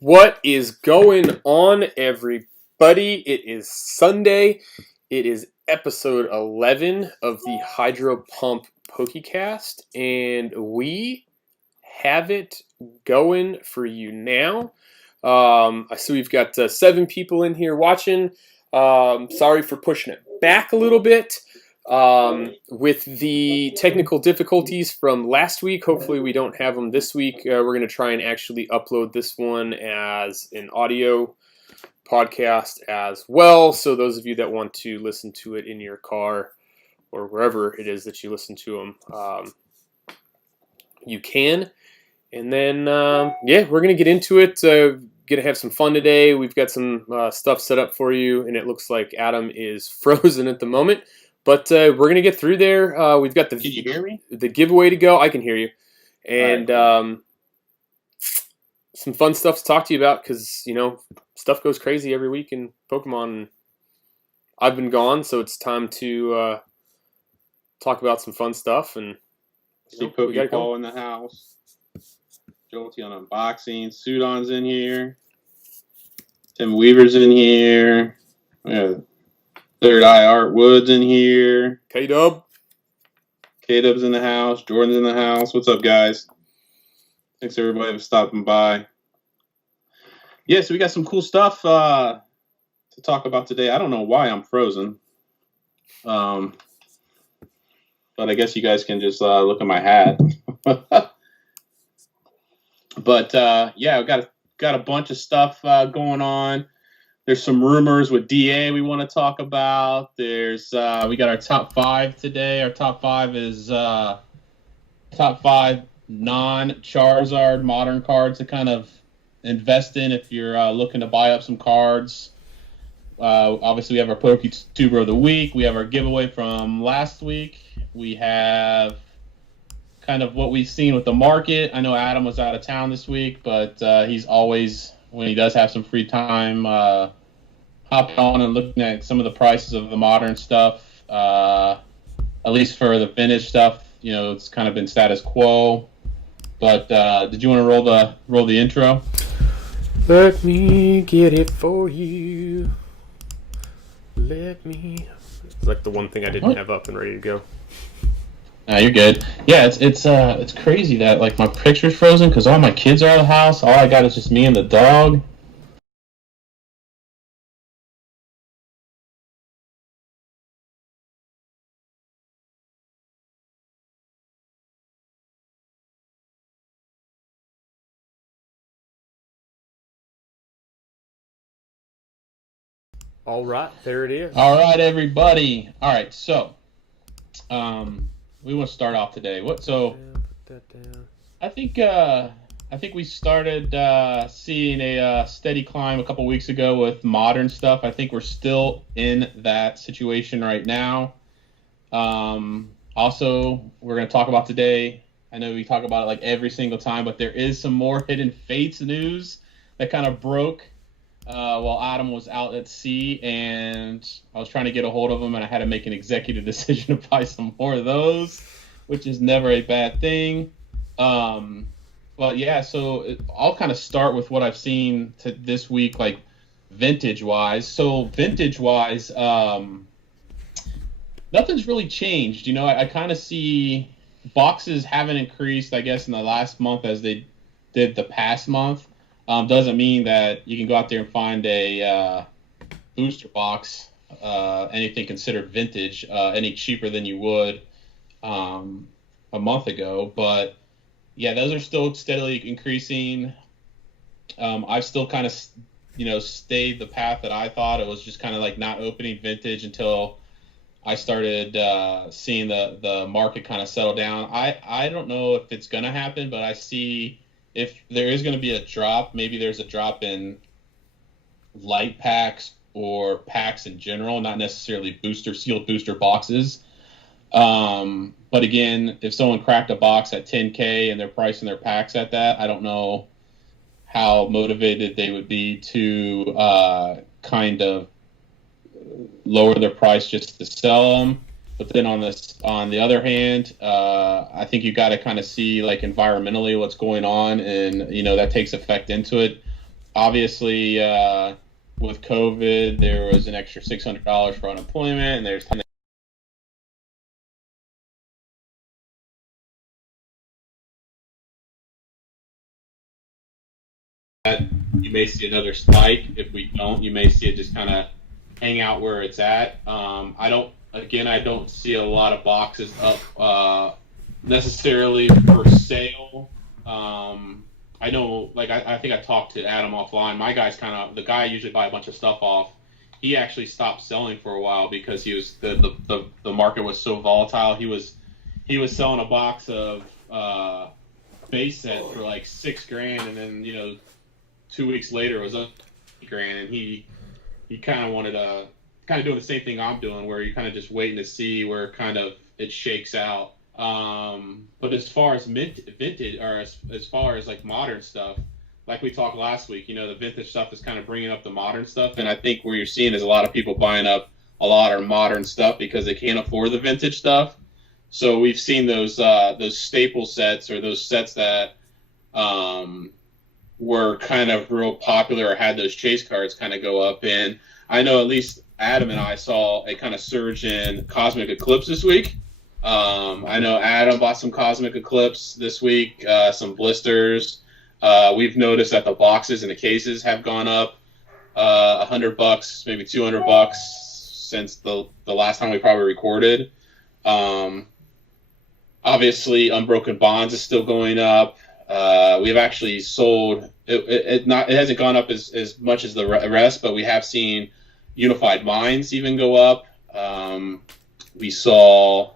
What is going on, everybody? It is Sunday. It is episode 11 of the Hydro Pump Pokécast, and we have it going for you now. I see we've got 7 people in here watching. Sorry for pushing it back a little bit. With the technical difficulties from last week, hopefully we don't have them this week. We're going to try and actually upload this one as an audio podcast as well. So those of you that want to listen to it in your car or wherever it is that you listen to them, you can. And then, we're going to get into it. Going to have some fun today. We've got some stuff set up for you, and it looks like Adam is frozen at the moment. But we're going to get through there. We've got Can you hear me? The giveaway to go. I can hear you. And right. Some fun stuff to talk to you about because, stuff goes crazy every week in Pokemon. I've been gone, so it's time to talk about some fun stuff. And See Pokey Paul in the house. Jolty on unboxing. Sudon's in here. Tim Weaver's in here. Yeah. Third Eye Art Woods in here. K-Dub. K-Dub's in the house. Jordan's in the house. What's up, guys? Thanks, everybody, for stopping by. Yeah, so we got some cool stuff to talk about today. I don't know why I'm frozen. But I guess you guys can just look at my hat. But, we got a bunch of stuff going on. There's some rumors with DA we want to talk about. There's we got our top 5 today. Our top 5 is top 5 non-Charizard modern cards to kind of invest in if you're looking to buy up some cards. Obviously, we have our PokéTuber of the week. We have our giveaway from last week. We have kind of what we've seen with the market. I know Adam was out of town this week, but he's always, when he does have some free time, hopping on and looking at some of the prices of the modern stuff. At least for the vintage stuff, it's kind of been status quo. But did you want to roll the intro? Let me get it for you. It's like the one thing I didn't have up and ready to go. No, you're good. Yeah, it's crazy that like my picture's frozen because all my kids are out of the house. All I got is just me and the dog. All right, there it is. All right, everybody. All right, so we want to start off today. Put that down. I think we started seeing a steady climb a couple weeks ago with modern stuff. I think we're still in that situation right now. Also, we're going to talk about today. I know we talk about it like every single time, but there is some more Hidden Fates news that kind of broke while Adam was out at sea, and I was trying to get a hold of him, and I had to make an executive decision to buy some more of those, which is never a bad thing. But yeah, so I'll kind of start with what I've seen this week, like vintage-wise. So vintage-wise, nothing's really changed. I kind of see boxes haven't increased, I guess, in the last month as they did the past month. Doesn't mean that you can go out there and find a booster box, anything considered vintage, any cheaper than you would a month ago. But yeah, those are still steadily increasing. I've still kind of, stayed the path that I thought. It was just kind of like not opening vintage until I started seeing the market kind of settle down. I don't know if it's going to happen, but I see if there is going to be a drop, maybe there's a drop in light packs or packs in general, not necessarily sealed booster boxes. But again, if someone cracked a box at $10K and they're pricing their packs at that, I don't know how motivated they would be to kind of lower their price just to sell them. But then on the other hand, I think you got to kind of see like environmentally what's going on, and that takes effect into it. Obviously, with COVID, there was an extra $600 for unemployment, and there's that you may see another spike. If we don't, you may see it just kind of hang out where it's at. I don't see a lot of boxes up necessarily for sale. I know, like I think I talked to Adam offline. My guy's kind of the guy I usually buy a bunch of stuff off. He actually stopped selling for a while because he was the market was so volatile. He was selling a box of base set for like $6,000, and then 2 weeks later it was up $8,000, and he kind of wanted to doing the same thing I'm doing, where you're kind of just waiting to see where kind of it shakes out. But as far as vintage, or as far as like modern stuff, like we talked last week, the vintage stuff is kind of bringing up the modern stuff, and I think where you're seeing is a lot of people buying up a lot of modern stuff because they can't afford the vintage stuff. So we've seen those staple sets, or those sets that were kind of real popular or had those chase cards kind of go up. And I know at least Adam and I saw a kind of surge in Cosmic Eclipse this week. I know Adam bought some Cosmic Eclipse this week, some blisters. We've noticed that the boxes and the cases have gone up $100, maybe $200 since the last time we probably recorded. Obviously, Unbroken Bonds is still going up. We've actually sold it hasn't gone up as much as the rest, but we have seen Unified Minds even go up. We saw,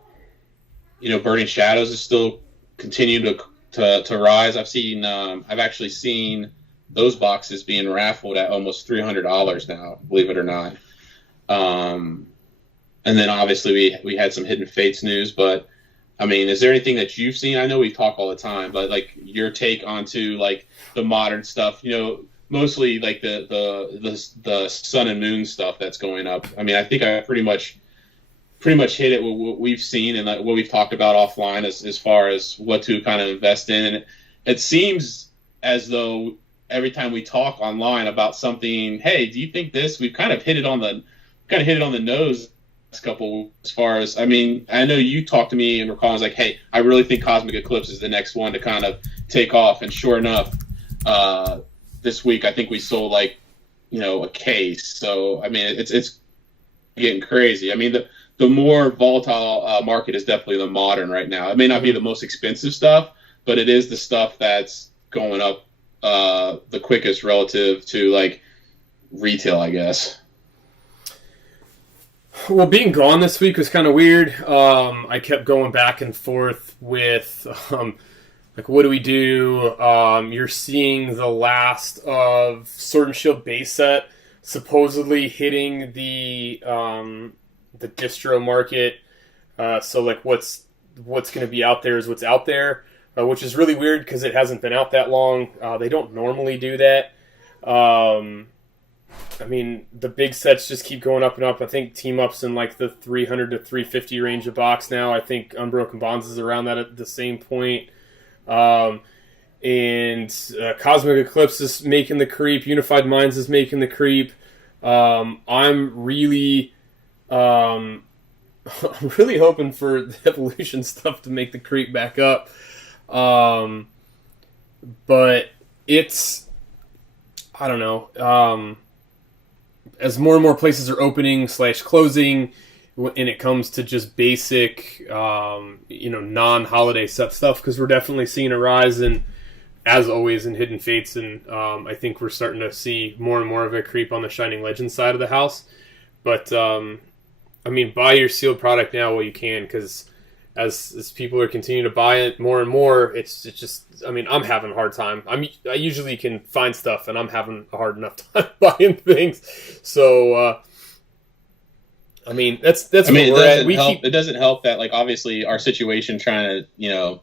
Burning Shadows is still continuing to rise. I've actually seen those boxes being raffled at almost $300 now, believe it or not. And then obviously we had some Hidden Fates news, but I mean, is there anything that you've seen? I know we talk all the time, but like your take onto like the modern stuff, mostly like the sun and moon stuff that's going up. I mean, I think I pretty much hit it with what we've seen and like what we've talked about offline as far as what to kind of invest in. And it seems as though every time we talk online about something, hey, do you think this? We've kind of hit it on the nose last couple, as far as, I mean, I know you talked to me and recall, I was like, hey, I really think Cosmic Eclipse is the next one to kind of take off. And sure enough, this week I think we sold like, a case. So I mean, it's getting crazy. I mean, the more volatile market is definitely the modern right now. It may not be the most expensive stuff, but it is the stuff that's going up the quickest relative to like retail, I guess. Well, being gone this week was kind of weird. I kept going back and forth with, like, what do we do? You're seeing the last of Sword and Shield base set supposedly hitting the distro market. So, like, what's going to be out there is what's out there, which is really weird because it hasn't been out that long. They don't normally do that. I mean, the big sets just keep going up and up. I think Team Up's in like the 300 to 350 range of box now. I think Unbroken Bonds is around that at the same point. And Cosmic Eclipse is making the creep. Unified Minds is making the creep. I'm really hoping for the Evolution stuff to make the creep back up. But it's, I don't know. As more and more places are opening / closing, and it comes to just basic, non-holiday set stuff, because we're definitely seeing a rise in, as always, in Hidden Fates, and I think we're starting to see more and more of a creep on the Shining Legends side of the house. But I mean, buy your sealed product now while you can, because as people are continuing to buy it more and more, it's just, I mean, I'm having a hard time. I usually can find stuff, and I'm having a hard enough time buying things. So, I mean, that's where we're at. It doesn't help that, like, obviously our situation trying to,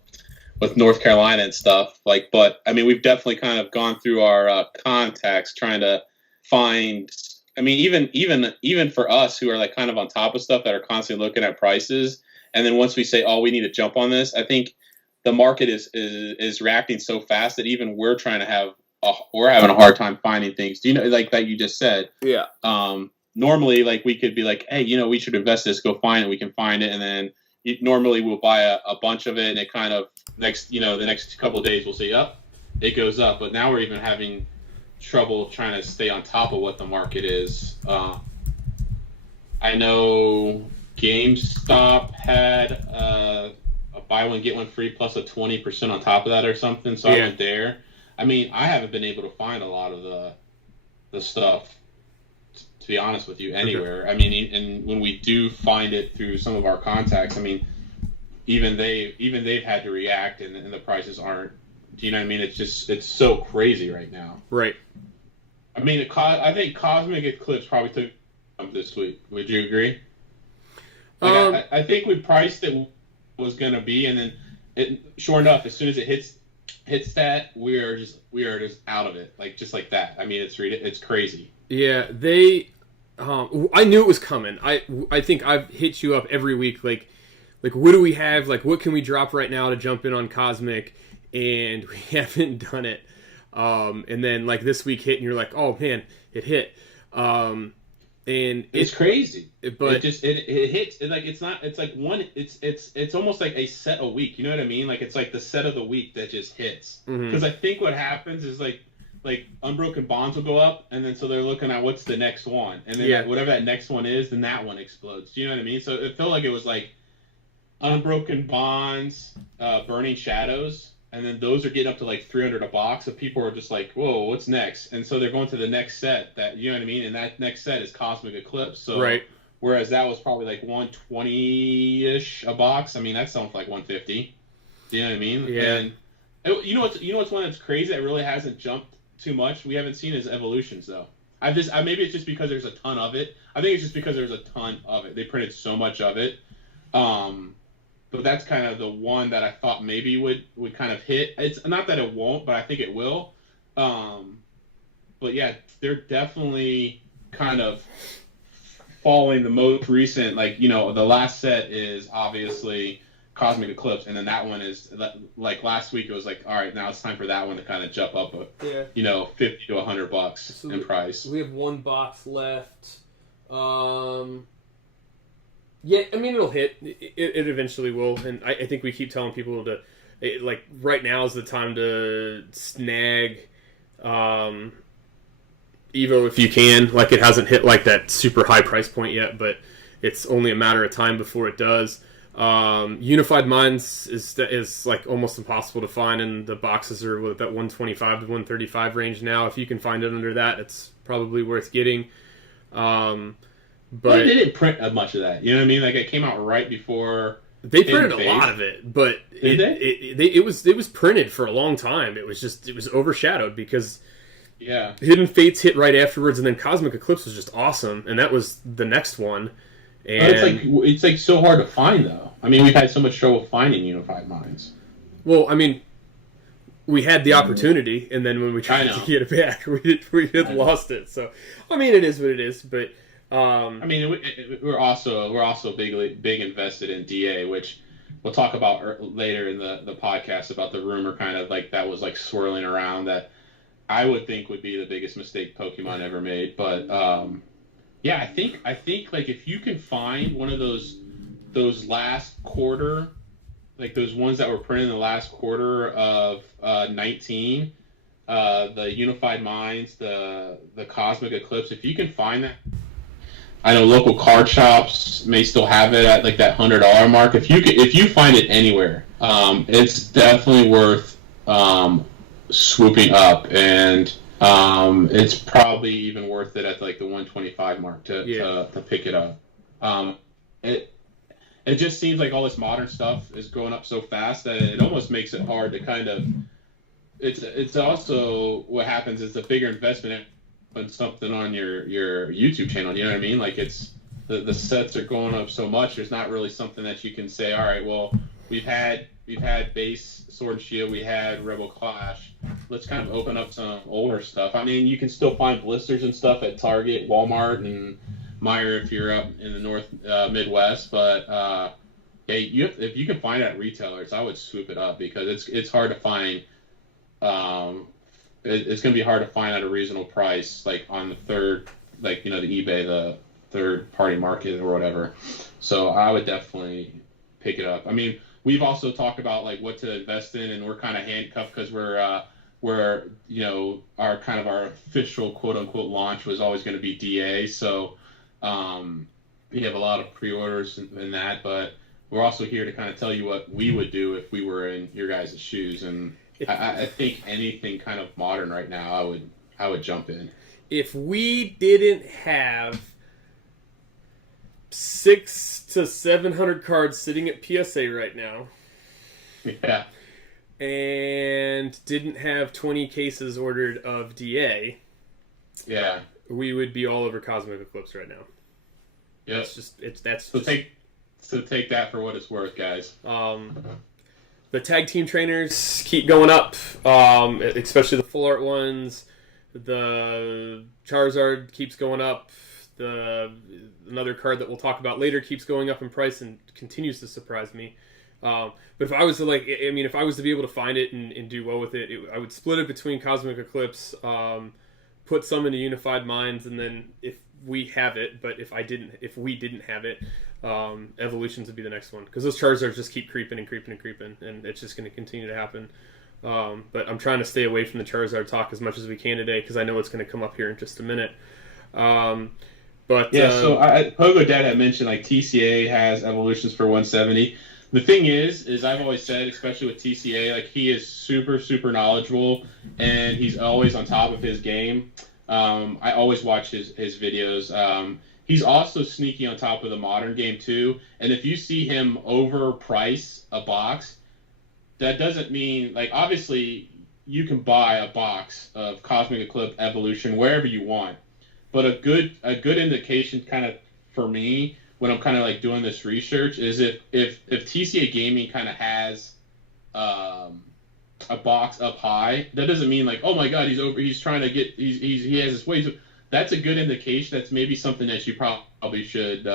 with North Carolina and stuff, like, but I mean, we've definitely kind of gone through our contacts trying to find I mean, even for us who are like kind of on top of stuff that are constantly looking at prices, and then once we say, "Oh, we need to jump on this," I think the market is reacting so fast that even we're having a hard time finding things. Do you know, like that you just said? Yeah. Normally, like we could be like, "Hey, we should invest this. Go find it. We can find it," and then normally we'll buy a bunch of it, and it kind of the next couple of days we'll see up, it goes up. But now we're even having trouble trying to stay on top of what the market is. I know GameStop had a buy one get one free plus a 20% on top of that or something. So I went there. I mean, I haven't been able to find a lot of the stuff, to be honest with you, anywhere. Okay. I mean, and when we do find it through some of our contacts, I mean, even they've had to react, and the prices aren't. Do you know what I mean? It's so crazy right now. Right. I mean, I think Cosmic Eclipse probably took up this week. Would you agree? Like, I think we priced it was going to be, and then sure enough, as soon as it hits that, we are just out of it, like just like that. I mean, it's crazy. Yeah, I knew it was coming. I think I've hit you up every week, like what do we have? Like, what can we drop right now to jump in on Cosmic? And we haven't done it. And then like this week hit, and you're like, oh man, it hit. And it's crazy. But it hits. It's almost like a set a week. You know what I mean? Like it's like the set of the week that just hits. Because I think what happens is like Unbroken Bonds will go up, and then so they're looking at what's the next one, and then whatever that next one is, then that one explodes. Do you know what I mean? So it felt like it was like Unbroken Bonds, Burning Shadows, and then those are getting up to like $300 a box. So people are just like, whoa, what's next? And so they're going to the next set that, you know what I mean? And that next set is Cosmic Eclipse. So right. Whereas that was probably like $120-ish a box. I mean, that's selling for like $150. Do you know what I mean? Yeah. And you know what's one that's crazy that really hasn't jumped too much we haven't seen is Evolutions, though. Maybe it's just because there's a ton of it. I think it's just because there's a ton of it. They printed so much of it. But that's kind of the one that I thought maybe would kind of hit. It's not that it won't, but I think it will. But yeah, they're definitely kind of following the most recent, like, the last set is obviously Cosmic Eclipse, and then that one is like last week it was like, all right, now it's time for that one to kind of jump up $50 to $100 in price. We have one box left. Yeah, I mean, it'll hit. It eventually will, and I think we keep telling people like, right now is the time to snag Evo if you can. Like, it hasn't hit, like, that super high price point yet, but it's only a matter of time before it does. Unified Minds is like almost impossible to find, and the boxes are at that 125 to 135 range now. If you can find it under that, it's probably worth getting. But they didn't print much of that. You know what I mean? Like, it came out right before. They printed a lot of it, but it was printed for a long time. It was overshadowed because Hidden Fates hit right afterwards, and then Cosmic Eclipse was just awesome, and that was the next one. And it's like so hard to find, though. I mean, we've had so much trouble finding Unified Minds. Well, I mean, we had the opportunity, and then when we tried to get it back, we had lost it. So, I mean, it is what it is, but. I mean, we're also big invested in DA, which we'll talk about later in the podcast about the rumor kind of like that was like swirling around that I would think would be the biggest mistake Pokemon ever made. But yeah, I think like if you can find one of those last quarter, like those ones that were printed in the last quarter of 19, the Unified Minds, the Cosmic Eclipse, if you can find that. I know local card shops may still have it at like that $100 mark. If you find it anywhere, it's definitely worth swooping up, and it's probably even worth it at like the 125 mark to pick it up. It just seems like all this modern stuff is going up so fast that it almost makes it hard to kind of. It's also what happens is the bigger investment. Put something on your YouTube channel, you know what I mean? Like it's the sets are going up so much. There's not really something that you can say. All right, well, we've had base Sword and Shield, we had Rebel Clash. let's kind of open up some older stuff. I mean, you can still find blisters and stuff at Target, Walmart, and Meijer if you're up in the North Midwest. But yeah, if you can find it at retailers, I would swoop it up because it's hard to find. It's going to be hard to find at a reasonable price, like on the third, like the eBay, the third party market or whatever. So I would definitely pick it up. I mean, we've also talked about like what to invest in, and we're kind of handcuffed because we're our official quote unquote launch was always going to be DA. So we have a lot of pre-orders in that, but we're also here to kind of tell you what we would do if we were in your guys' shoes. And I think anything kind of modern right now, I would jump in. If we didn't have 600 to 700 cards sitting at PSA right now, yeah, and didn't have 20 cases ordered of DA, yeah, we would be all over Cosmic Eclipse right now. Yeah, take that for what it's worth, guys. The tag team trainers keep going up, especially the full art ones. The Charizard keeps going up. Another card that we'll talk about later keeps going up in price and continues to surprise me. But if I was to if I was to be able to find it and do well with it, I would split it between Cosmic Eclipse, put some into Unified Minds, and then if we have it, but if we didn't have it, Evolutions would be the next one, because those Charizards just keep creeping and creeping and creeping, and it's just going to continue to happen. But I'm trying to stay away from the Charizard talk as much as we can today, because I know it's going to come up here in just a minute. So Pogo Dad had mentioned like TCA has Evolutions for 170. The thing is I've always said, especially with TCA, like he is super, super knowledgeable, and he's always on top of his game. I always watch his videos. He's also sneaky on top of the modern game too. And if you see him overprice a box, that doesn't mean, like, obviously you can buy a box of Cosmic Eclipse Evolution wherever you want. But a good indication kind of for me when I'm kind of like doing this research is if TCA Gaming kind of has a box up high, that doesn't mean like, oh my god, he's trying to get he has his way. That's a good indication. That's maybe something that you probably should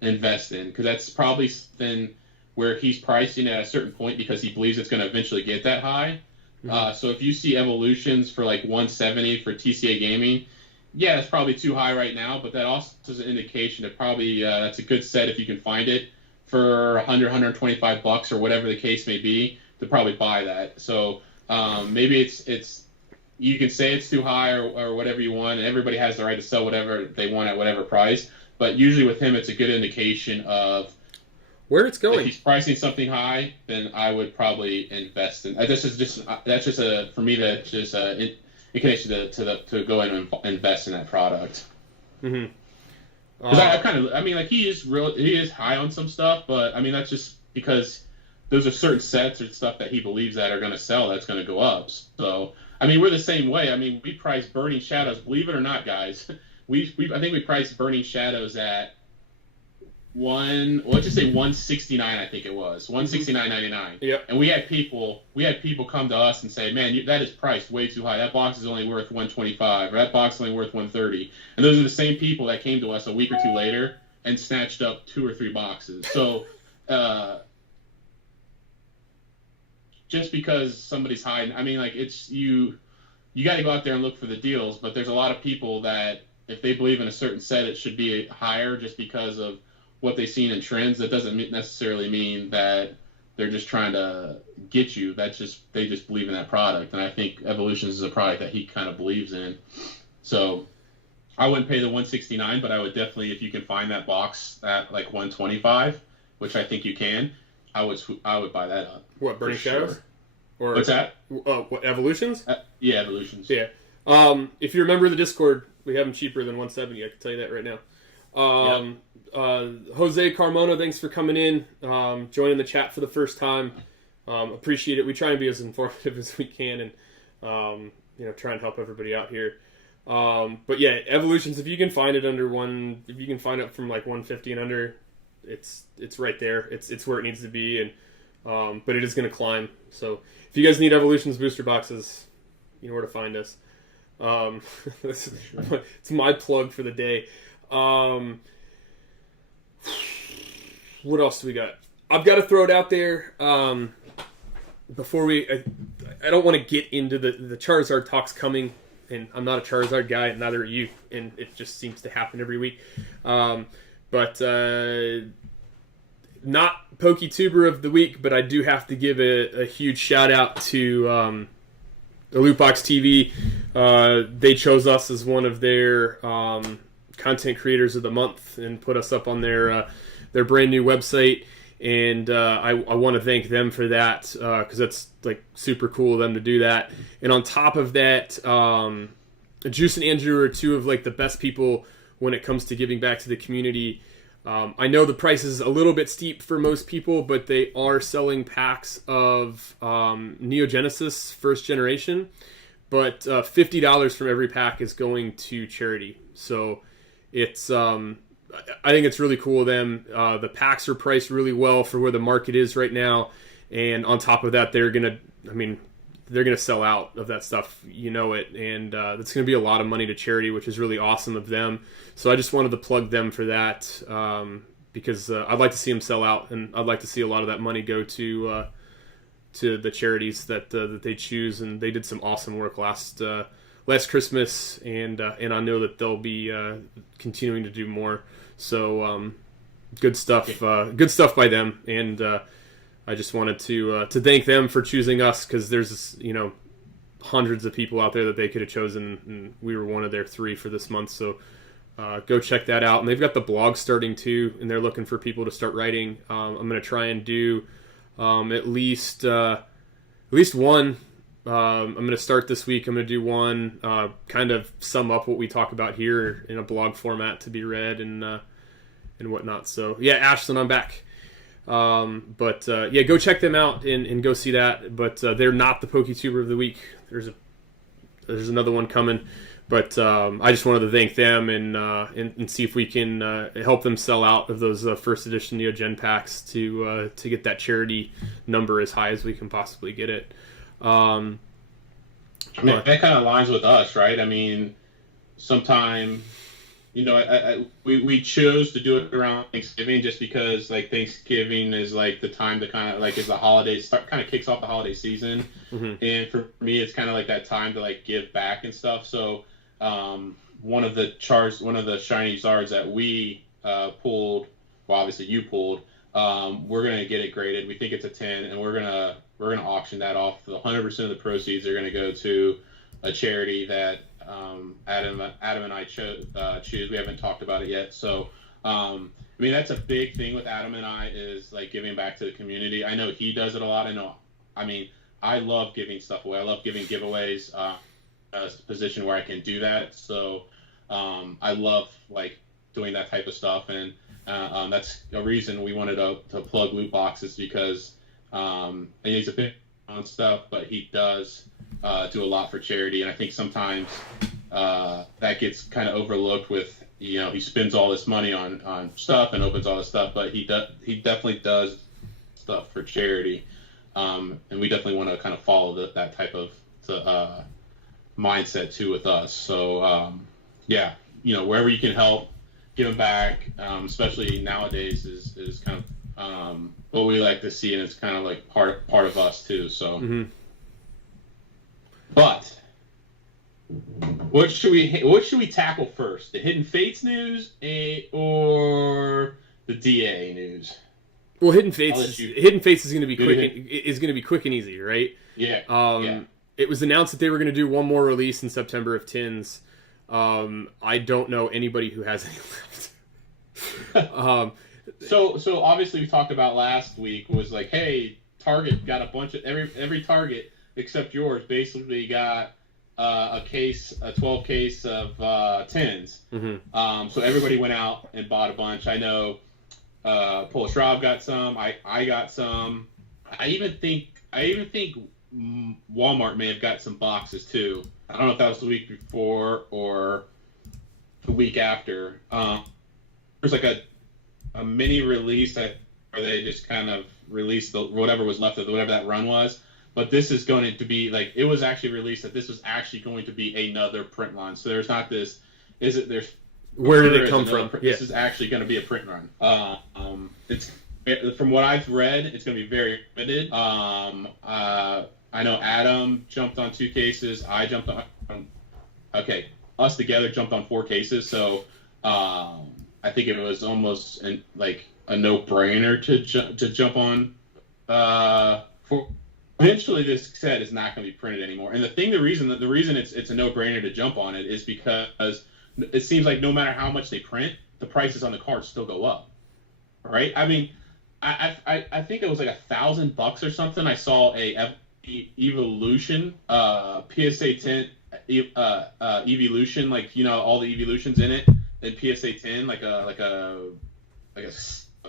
invest in, because that's probably something where he's pricing at a certain point because he believes it's going to eventually get that high. Mm-hmm. So if you see Evolutions for like 170 for TCA Gaming, yeah, that's probably too high right now, but that also is an indication that probably that's a good set if you can find it for 100, 125 bucks or whatever the case may be, to probably buy that. So maybe it's you can say it's too high or whatever you want, and everybody has the right to sell whatever they want at whatever price. But usually with him, it's a good indication of where it's going. If he's pricing something high, then I would probably invest in. That's just for me, that's just an indication to go in and invest in that product. Mm-hmm. Because he is high on some stuff, but I mean that's just because those are certain sets or stuff that he believes that are going to sell, that's going to go up. So I mean, we're the same way. I mean, we price Burning Shadows, believe it or not, guys. I think we priced Burning Shadows at let's just say 169. I think it was 169.99. Yep. And we had people come to us and say, man, that is priced way too high. That box is only worth 125, or that box is only worth 130. And those are the same people that came to us a week or two later and snatched up 2 or 3 boxes. So just because somebody's hiding, I mean, like, it's you got to go out there and look for the deals. But there's a lot of people that if they believe in a certain set, it should be higher just because of what they've seen in trends. That doesn't necessarily mean that they're just trying to get you. They just believe in that product. And I think Evolutions is a product that he kind of believes in. So I wouldn't pay the 169, but I would definitely, if you can find that box at like 125, which I think you can, I would buy that up. What, Burning Shadows? Sure. Or what's that? What, Evolutions? Yeah, Evolutions. Yeah. If you remember the Discord, we have them cheaper than 170. I can tell you that right now. Jose Carmona, thanks for coming in, joining the chat for the first time. Appreciate it. We try and be as informative as we can, and try and help everybody out here. But yeah, Evolutions, if you can find it if you can find it from like 150 and under, it's right there. It's where it needs to be, and but it is going to climb. So if you guys need Evolutions booster boxes, You know where to find us. It's my plug for the day. What else do we got? I've got to throw it out there. Before I don't want to get into the Charizard talks coming, and I'm not a Charizard guy, and neither are you, and it just seems to happen every week. But not PokéTuber of the week, but I do have to give a huge shout out to the Lootbox TV. They chose us as one of their content creators of the month and put us up on their brand new website. And I want to thank them for that because that's like super cool of them to do that. And on top of that, Juice and Andrew are two of like the best people when it comes to giving back to the community. I know the price is a little bit steep for most people, but they are selling packs of Neogenesis first generation. But $50 from every pack is going to charity. So it's I think it's really cool of them. The packs are priced really well for where the market is right now. And on top of that, they're going to sell out of that stuff. You know it. And that's going to be a lot of money to charity, which is really awesome of them. So I just wanted to plug them for that because I'd like to see them sell out. And I'd like to see a lot of that money go to the charities that they choose. And they did some awesome work last Christmas. And I know that they'll be continuing to do more. So good stuff by them, and I just wanted to thank them for choosing us because there's hundreds of people out there that they could have chosen, and we were one of their 3 for this month. So go check that out, and they've got the blog starting too, and they're looking for people to start writing. I'm going to try and do at least one. I'm going to start this week. I'm going to do one, kind of sum up what we talk about here in a blog format to be read and whatnot. So yeah, Ashlyn, I'm back. But go check them out and go see that. But they're not the PokéTuber of the week. There's another one coming. But I just wanted to thank them and see if we can help them sell out of those first edition Neogen packs to get that charity number as high as we can possibly get it. I mean, that kind of aligns with us, right? I mean, sometime, we chose to do it around Thanksgiving just because, like, Thanksgiving is, like, the time to kind of, like, is the holiday, kind of kicks off the holiday season. Mm-hmm. And for me, it's kind of like that time to, like, give back and stuff. So, one of the shiny Zards that we pulled, well, obviously you pulled, we're going to get it graded. We think it's a 10, and we're going to auction that off. 100% of the proceeds are going to go to a charity that Adam and I choose. We haven't talked about it yet. So, I mean, that's a big thing with Adam and I is, like, giving back to the community. I know he does it a lot. I love giving stuff away. I love giving giveaways. A position where I can do that. So, I love, like, doing that type of stuff. And that's a reason we wanted to plug loot boxes because and he's a bit on stuff, but he does do a lot for charity, and I think sometimes that gets kind of overlooked with he spends all this money on stuff and opens all this stuff, but he definitely does stuff for charity, and we definitely want to kind of follow that type of mindset too with us. So wherever you can help, giving back, especially nowadays is kind of what we like to see, and it's kind of like part of us too. So, But what should we tackle first? The Hidden Fates news or the DA news? Well, Hidden Fates is going to be quick and easy, right? Yeah. It was announced that they were going to do one more release in September of Tins. I don't know anybody who has any left. So obviously we talked about last week was like, hey, Target got a bunch of every Target except yours basically got a 12 case of tins. Mm-hmm. So everybody went out and bought a bunch. I know Polish Rob got some. I got some. I even think Walmart may have got some boxes too. I don't know if that was the week before or the week after. There's like a mini release where they just kind of released whatever was left of whatever that run was. But this is going to be like, it was actually released that this was actually going to be another print run. So there's not this. Where did it come from? This is actually going to be a print run. It's from what I've read, it's going to be very limited. I know Adam jumped on 2 cases. I jumped on. Okay, us together jumped on 4 cases. So I think it was almost like a no-brainer to jump on. Eventually, this set is not going to be printed anymore. And the reason it's a no-brainer to jump on it is because it seems like no matter how much they print, the prices on the cards still go up, right? I mean, I think it was like $1,000 or something. I saw a Evolution PSA 10 Evolution, like, you know, all the Evolutions in it, and PSA 10 like a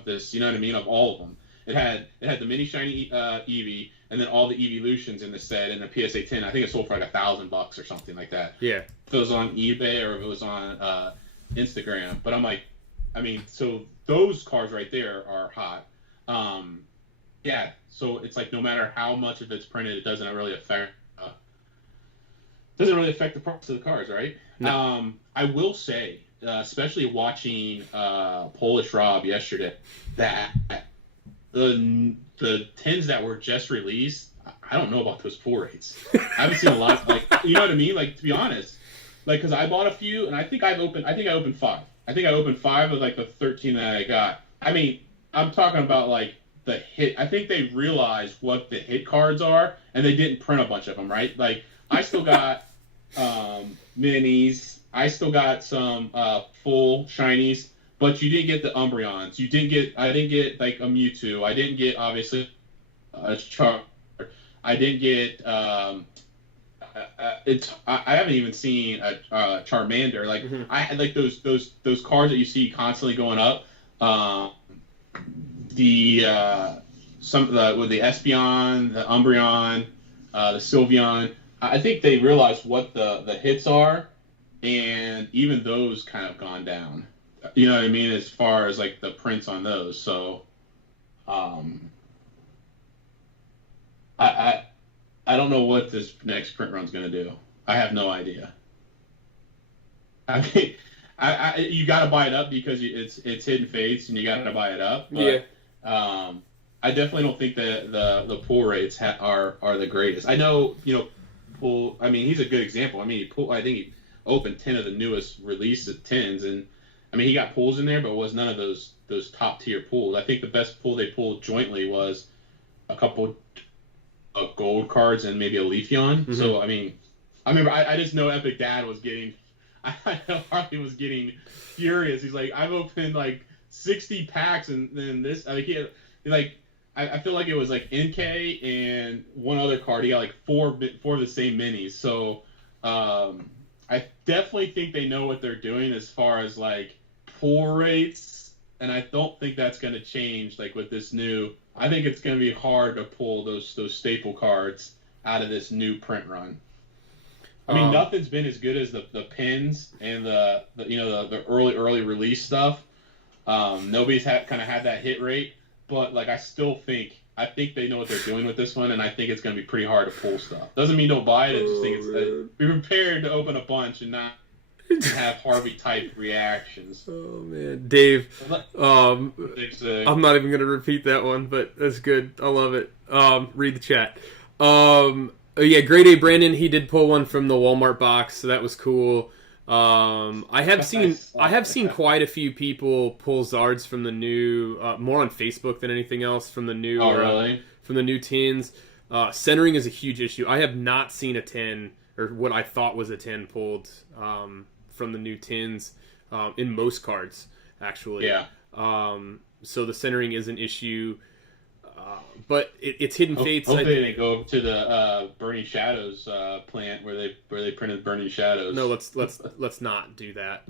this, you know what I mean, of all of them. It had the mini shiny Eevee, and then all the Evolutions in the set, and the PSA 10. I think it sold for like $1,000 or something like that. Yeah. If it was on eBay or if it was on Instagram. But I'm like, I mean, so those cards right there are hot. Yeah. So it's like no matter how much of it's printed, it doesn't really affect the price of the cards, right? No. I will say, especially watching Polish Rob yesterday, that the tins that were just released, I don't know about those pull rates. I haven't seen a lot. Like, you know what I mean? Like, to be honest, like, because I bought a few, and I think I opened 5. I think I opened 5 of like the 13 that I got. I mean, I'm talking about like the hit. I think they realized what the hit cards are, and they didn't print a bunch of them, right? Like, I still got minis. I still got some full shinies, but you didn't get the Umbreons. I didn't get like a Mewtwo. I didn't get, obviously, a Char. I didn't get. I haven't even seen a Charmander. Like, I had like those cards that you see constantly going up. With the Espeon, the Umbreon, the Sylveon. I think they realized what the hits are, and even those kind of gone down. You know what I mean, as far as like the prints on those. So, I don't know what this next print run's going to do. I have no idea. I mean, you got to buy it up because it's Hidden Fates, and you got to buy it up. But, yeah. I definitely don't think that the pull rates are the greatest. I know, you know, pull. I mean, he's a good example. I mean, I think he opened 10 of the newest release of 10s, and I mean, he got pulls in there, but it was none of those top tier pulls. I think the best pull they pulled jointly was a couple of gold cards and maybe a Leafeon. Mm-hmm. So I mean, I remember I just know Epic Dad was getting. I know Harley was getting furious. He's like, I've opened like 60 packs, and then this. I feel like it was like NK and one other card. He got like four of the same minis. So I definitely think they know what they're doing as far as like pull rates, and I don't think that's going to change. Like with this new, I think it's going to be hard to pull those staple cards out of this new print run. I mean, nothing's been as good as the pins and the early release stuff. Nobody's kind of had that hit rate, but like I think they know what they're doing with this one, and I think it's going to be pretty hard to pull stuff. Doesn't mean don't buy it. I just think be prepared to open a bunch and not have Harvey type reactions. Oh man, Dave. I'm not even going to repeat that one, but that's good. I love it. Read the chat. Yeah, Grade A Brandon, he did pull one from the Walmart box, so that was cool. I have seen quite a few people pull Zards from the new, more on Facebook than anything else, from the new. Oh, really? From the new tins. Centering is a huge issue. I have not seen a 10, or what I thought was a 10 pulled from the new tins in most cards, actually. Yeah. So the centering is an issue. But it's Hidden Fates. Hopefully they didn't go to the Burning Shadows plant where they printed Burning Shadows. No, let's not do that.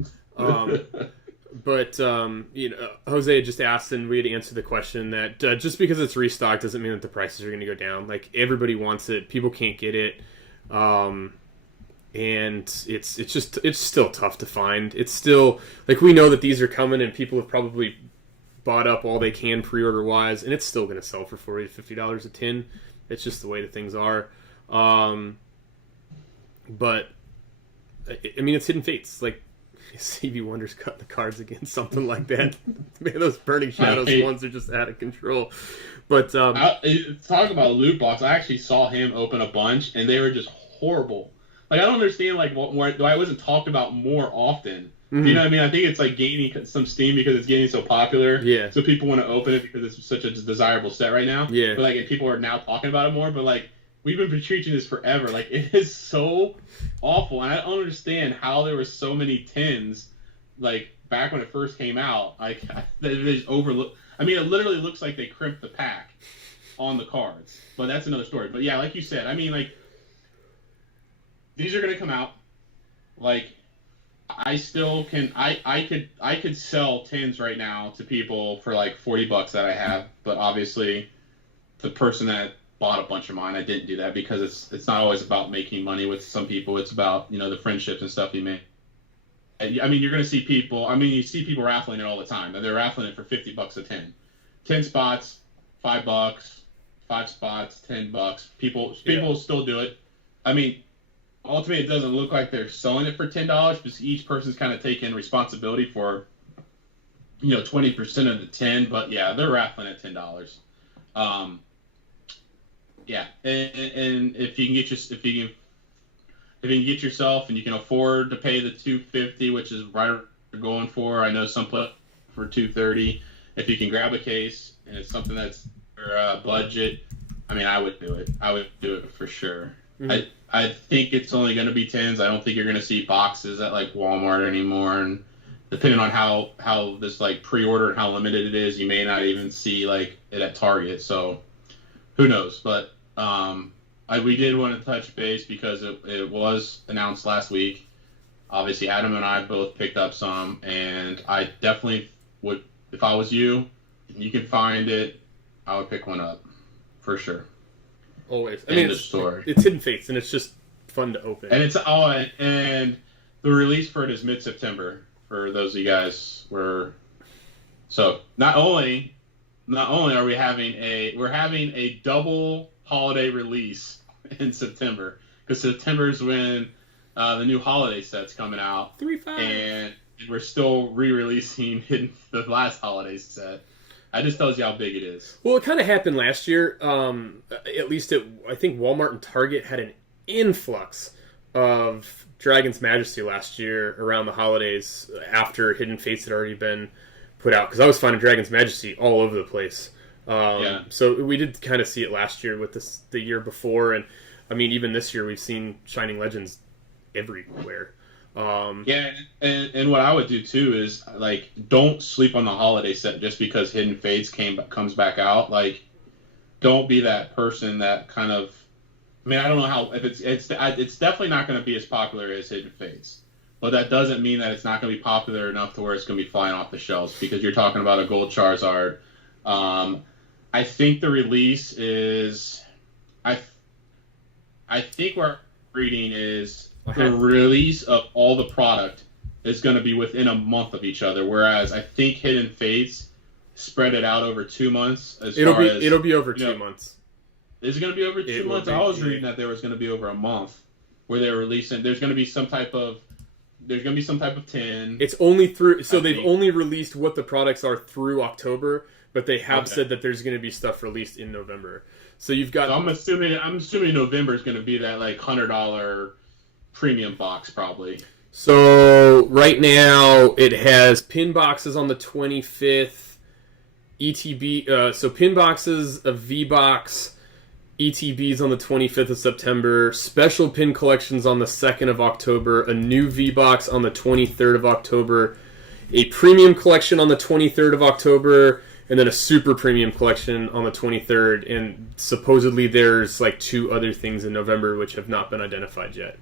But Jose just asked, and we had to answer the question that just because it's restocked doesn't mean that the prices are going to go down. Like, everybody wants it, people can't get it, and it's still tough to find. It's still like, we know that these are coming, and people have probably bought up all they can pre-order wise, and it's still going to sell for $40 to $50 a tin. It's just the way that things are. But I mean, it's Hidden Fates. Like, Stevie Wonder's cutting the cards against something like that. Man, those Burning Shadows ones are just out of control. But talk about loot box. I actually saw him open a bunch, and they were just horrible. Like, I don't understand why it wasn't talked about more often. Mm-hmm. You know what I mean? I think it's like gaining some steam because it's getting so popular. Yeah. So people want to open it because it's such a desirable set right now. Yeah. But like, people are now talking about it more. But like, we've been preaching this forever. Like, it is so awful, and I don't understand how there were so many 10s, like, back when it first came out. Like, they just overlook. I mean, it literally looks like they crimped the pack on the cards. But that's another story. But yeah, like you said, I mean, like, these are gonna come out. Like, I still can. I could sell 10s right now to people for like $40 that I have. But obviously, the person that bought a bunch of mine, I didn't do that because it's not always about making money with some people. It's about, you know, the friendships and stuff you make. I mean, you're going to see people. I mean, you see people raffling it all the time, and they're raffling it for $50 a 10. 10 spots, $5. 5 spots, $10. People will still do it. I mean, ultimately, it doesn't look like they're selling it for $10 because each person's kind of taking responsibility for, you know, 20% of the 10. But yeah, they're raffling at $10. Yeah, and if you can get yourself, and you can afford to pay the $250, which is right you're going for. I know some put for $230. If you can grab a case and it's something that's your budget, I mean, I would do it. I would do it for sure. Mm-hmm. I think it's only going to be 10s. I don't think you're going to see boxes at like Walmart anymore. And depending on how this like pre-order and how limited it is, you may not even see like it at Target. So who knows? But we did want to touch base because it was announced last week. Obviously, Adam and I both picked up some, and I definitely would, if I was you, and you can find it, I would pick one up for sure. Always. I mean, it's Hidden Fates, and it's just fun to open. And it's and the release for it is mid-September. For those of you guys so not only are we having a double holiday release in September, because September is when the new holiday set's coming out. 3-5. And we're still re-releasing the last holiday set. I just tells you how big it is. Well, it kind of happened last year. At least I think Walmart and Target had an influx of Dragon's Majesty last year around the holidays after Hidden Fates had already been put out. Because I was finding Dragon's Majesty all over the place. So we did kind of see it last year with the year before. And, I mean, even this year we've seen Shining Legends everywhere. And what I would do too is, like, don't sleep on the holiday set just because Hidden Fates comes back out. Like, don't be that person that kind of, I mean, I don't know how, if it's definitely not going to be as popular as Hidden Fates, but that doesn't mean that it's not going to be popular enough to where it's going to be flying off the shelves, because you're talking about a gold Charizard. I think the release is, I think what I'm reading is, the release of all the product is going to be within a month of each other, whereas I think Hidden Fates spread it out over 2 months. It'll be over 2 months. Is it going to be over 2 months? I was reading that there was going to be over a month where they're releasing. There's going to be some type of 10. It's only through, so they've only released what the products are through October, but they have said that there's going to be stuff released in November. So you've got. So I'm assuming November is going to be that like $100 premium box probably. So right now it has pin boxes on the 25th, ETB. So pin boxes, a V box, ETBs on the 25th of September, special pin collections on the 2nd of October, a new V box on the 23rd of October, a premium collection on the 23rd of October, and then a super premium collection on the 23rd. And supposedly there's like 2 other things in November which have not been identified yet.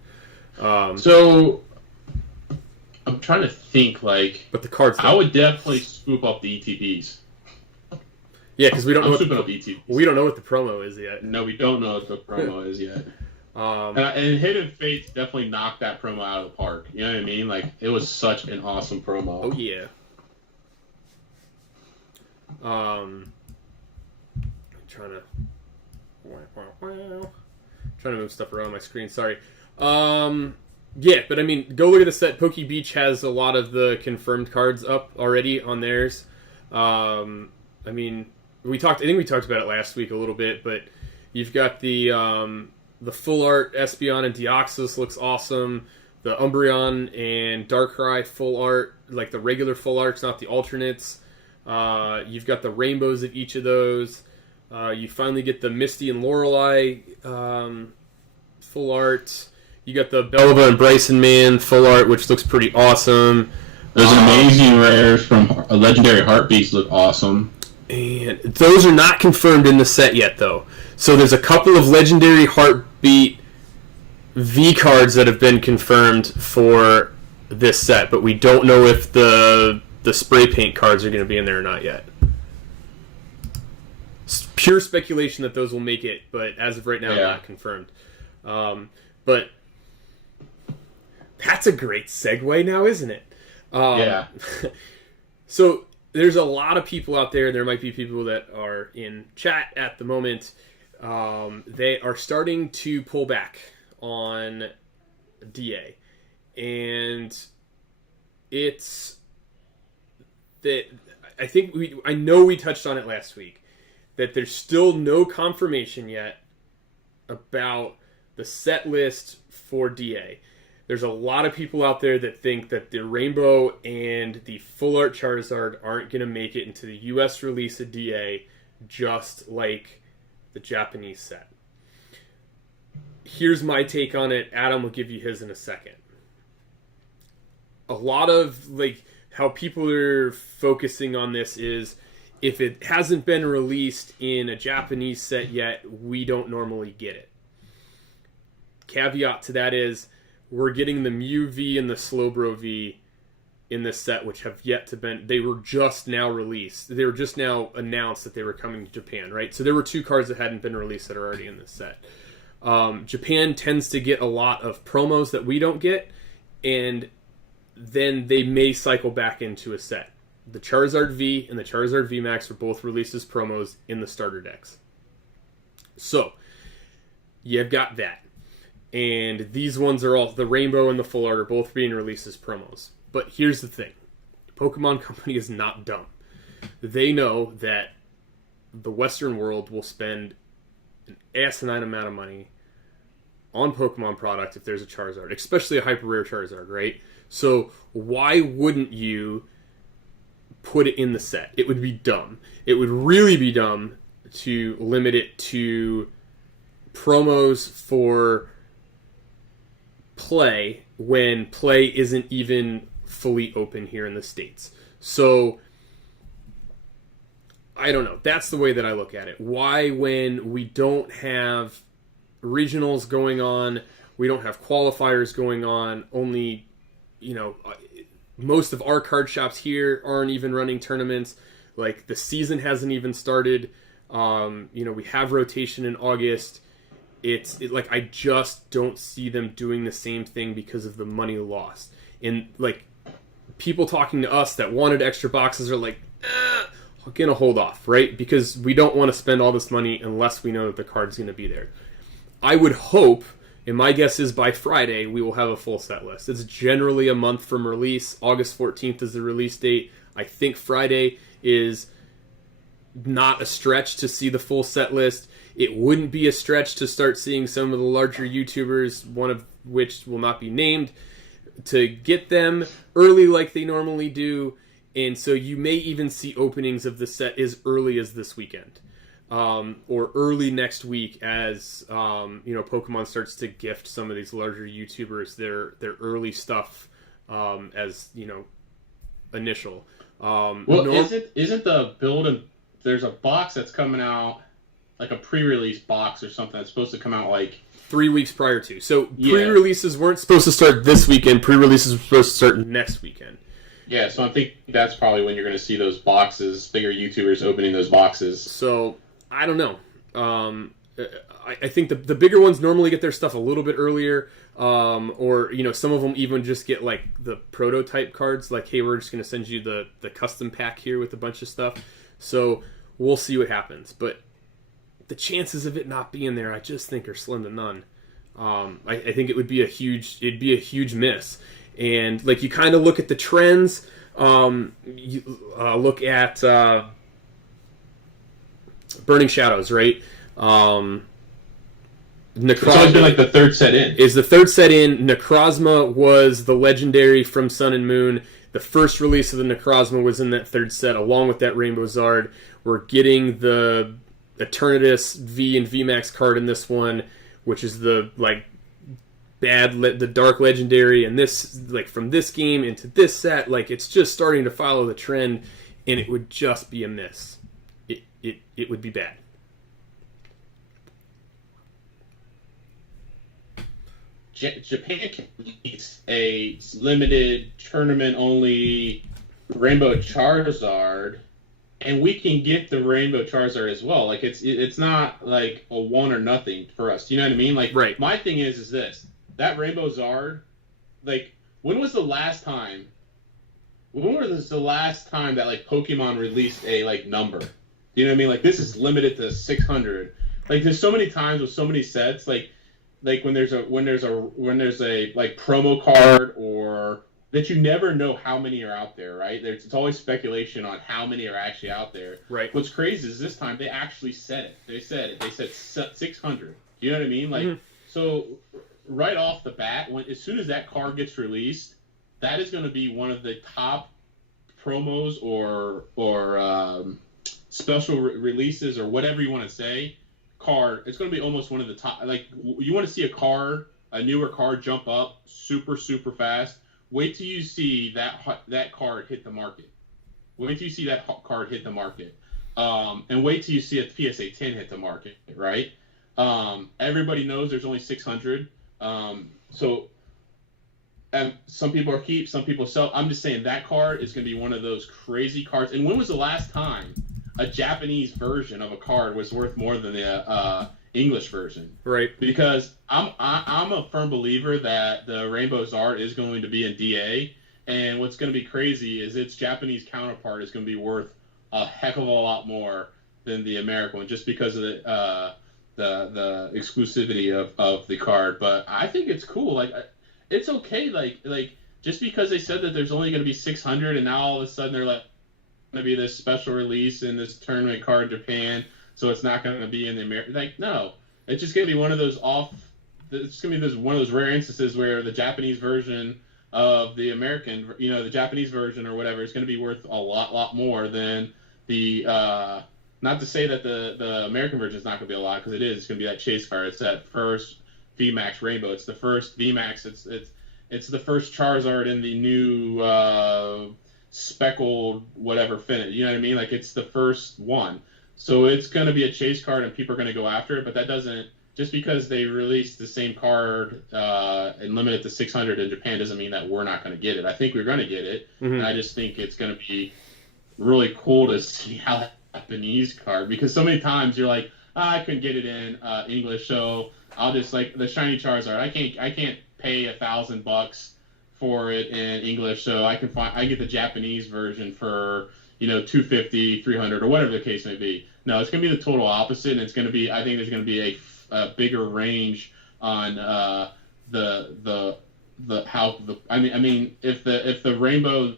So I'm trying to think, like, but the cards, I would definitely swoop up the ETBs. Yeah, because we don't know we don't know what the promo is yet. No, we don't know what the promo is yet. And Hidden Fates definitely knocked that promo out of the park. You know what I mean? Like, it was such an awesome promo. Oh yeah. I'm trying to Trying to move stuff around my screen. Sorry. Yeah, but I mean, go look at the set. Poke Beach has a lot of the confirmed cards up already on theirs. I mean, I think we talked about it last week a little bit, but you've got the full art Espeon and Deoxys looks awesome. The Umbreon and Darkrai full art, like the regular full arts, not the alternates. You've got the rainbows of each of those. You finally get the Misty and Lorelei full art. You got the Belva and Bryson Man full art, which looks pretty awesome. Those amazing rares from Legendary Heartbeats look awesome. And those are not confirmed in the set yet, though. So there's a couple of Legendary Heartbeat V cards that have been confirmed for this set, but we don't know if the spray paint cards are going to be in there or not yet. It's pure speculation that those will make it, but as of right now, not confirmed. But that's a great segue now, isn't it? Yeah. So there's a lot of people out there. There might be people that are in chat at the moment. They are starting to pull back on DA. And it's that I know we touched on it last week, that there's still no confirmation yet about the set list for DA. There's a lot of people out there that think that the Rainbow and the Full Art Charizard aren't going to make it into the US release of DA, just like the Japanese set. Here's my take on it. Adam will give you his in a second. A lot of how people are focusing on this is, if it hasn't been released in a Japanese set yet, we don't normally get it. Caveat to that is, we're getting the Mew V and the Slowbro V in this set, which have yet to been. They were just now released. They were just now announced that they were coming to Japan, right? So there were 2 cards that hadn't been released that are already in this set. Japan tends to get a lot of promos that we don't get, and then they may cycle back into a set. The Charizard V and the Charizard V Max were both released as promos in the starter decks. So, you've got that. And these ones are all, the Rainbow and the Full Art are both being released as promos. But here's the thing. The Pokemon Company is not dumb. They know that the Western world will spend an asinine amount of money on Pokemon product if there's a Charizard, especially a hyper rare Charizard, right? So why wouldn't you put it in the set? It would be dumb. It would really be dumb to limit it to promos for play when play isn't even fully open here in the States. So I don't know. That's the way that I look at it. Why, when we don't have regionals going on, we don't have qualifiers going on, only, most of our card shops here aren't even running tournaments. Like, the season hasn't even started. We have rotation in August. I just don't see them doing the same thing because of the money lost. And people talking to us that wanted extra boxes are like, I'm gonna hold off, right? Because we don't want to spend all this money unless we know that the card's gonna be there. I would hope, and my guess is by Friday we will have a full set list. It's generally a month from release. August 14th is the release date. I think Friday is not a stretch to see the full set list. It wouldn't be a stretch to start seeing some of the larger YouTubers, one of which will not be named, to get them early like they normally do. And so you may even see openings of the set as early as this weekend. Or early next week as, Pokemon starts to gift some of these larger YouTubers their early stuff as, initial. Isn't the build and there's a box that's coming out, like a pre-release box or something that's supposed to come out 3 weeks prior to. So pre-releases weren't supposed to start this weekend. Pre-releases were supposed to start next weekend. Yeah, so I think that's probably when you're going to see those boxes, bigger YouTubers opening those boxes. So, I don't know. I think the bigger ones normally get their stuff a little bit earlier. Or, some of them even just get, the prototype cards. Like, hey, we're just going to send you the custom pack here with a bunch of stuff. So, we'll see what happens. But the chances of it not being there, I just think are slim to none. I think it'd be a huge miss. And like you kind of look at the trends, you look at Burning Shadows, right? It's always been like the third set in. Is the third set in. Necrozma was the legendary from Sun and Moon. The first release of the Necrozma was in that third set, along with that Rainbow Zard. We're getting the Eternatus V and VMAX card in this one, which is the like the dark legendary. And this, like from this game into this set, like it's just starting to follow the trend, and it would just be a miss. It would be bad. Japan can release a limited tournament-only Rainbow Charizard, and we can get the Rainbow Charizard as well. Like it's not like a one or nothing for us. You know what I mean? Like right. My thing is this: that Rainbow Zard. Like when was the last time? When was the last time that like Pokemon released a like number? You know what I mean? Like this is limited to 600. Like there's so many times with so many sets like when there's a like promo card or that you never know how many are out there, right? It's always speculation on how many are actually out there. Right. What's crazy is this time they actually said it. They said 600. You know what I mean? Like So right off the bat, as soon as that card gets released, that is going to be one of the top promos or special releases or whatever you want to say. Card, it's going to be almost one of the top. Like you want to see a newer card jump up super fast. Wait till you see that card hit the market. Wait till you see that card hit the market, and wait till you see a PSA 10 hit the market. Right? Everybody knows there's only 600. So some people are keep, some people sell. I'm just saying that card is going to be one of those crazy cards. And when was the last time a Japanese version of a card was worth more than the English version? Right. Because I'm a firm believer that the Rainbow Zard is going to be in DA, and what's going to be crazy is its Japanese counterpart is going to be worth a heck of a lot more than the American one, just because of the exclusivity of the card. But I think it's cool. Like it's okay. Like just because they said that there's only going to be 600, and now all of a sudden they're like, going to be this special release in this tournament card in Japan, so it's not going to be in the American. Like, no, it's just going to be one of those it's going to be one of those rare instances where the Japanese version of the American, the Japanese version or whatever, is going to be worth a lot more than the. Not to say that the American version is not going to be a lot, because it is. It's going to be that chase card. It's that first VMAX Rainbow. It's the first VMAX. It's the first Charizard in the new. Speckled whatever finish, you know what I mean? Like it's the first one, so it's going to be a chase card and people are going to go after it. But that doesn't, just because they released the same card and limit it to 600 in Japan doesn't mean that we're not going to get it. I think we're going to get it, and I just think it's going to be really cool to see how that Japanese card, because so many times you're like, I couldn't get it in English, so I'll just like the shiny Charizard. I can't pay $1,000 for it in English, so I get the Japanese version for $250, $300, or whatever the case may be. No, it's going to be the total opposite, and I think there's going to be a bigger range on if the rainbow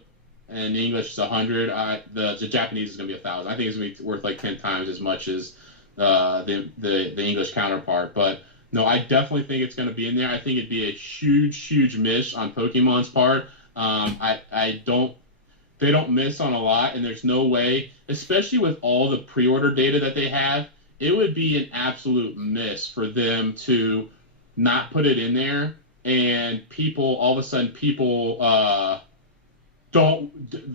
in English is 100, the Japanese is going to be 1,000. I think it's going to be worth like 10 times as much as the English counterpart, but. No, I definitely think it's going to be in there. I think it'd be a huge miss on Pokemon's part. They don't miss on a lot, and there's no way, especially with all the pre-order data that they have, it would be an absolute miss for them to not put it in there, and all of a sudden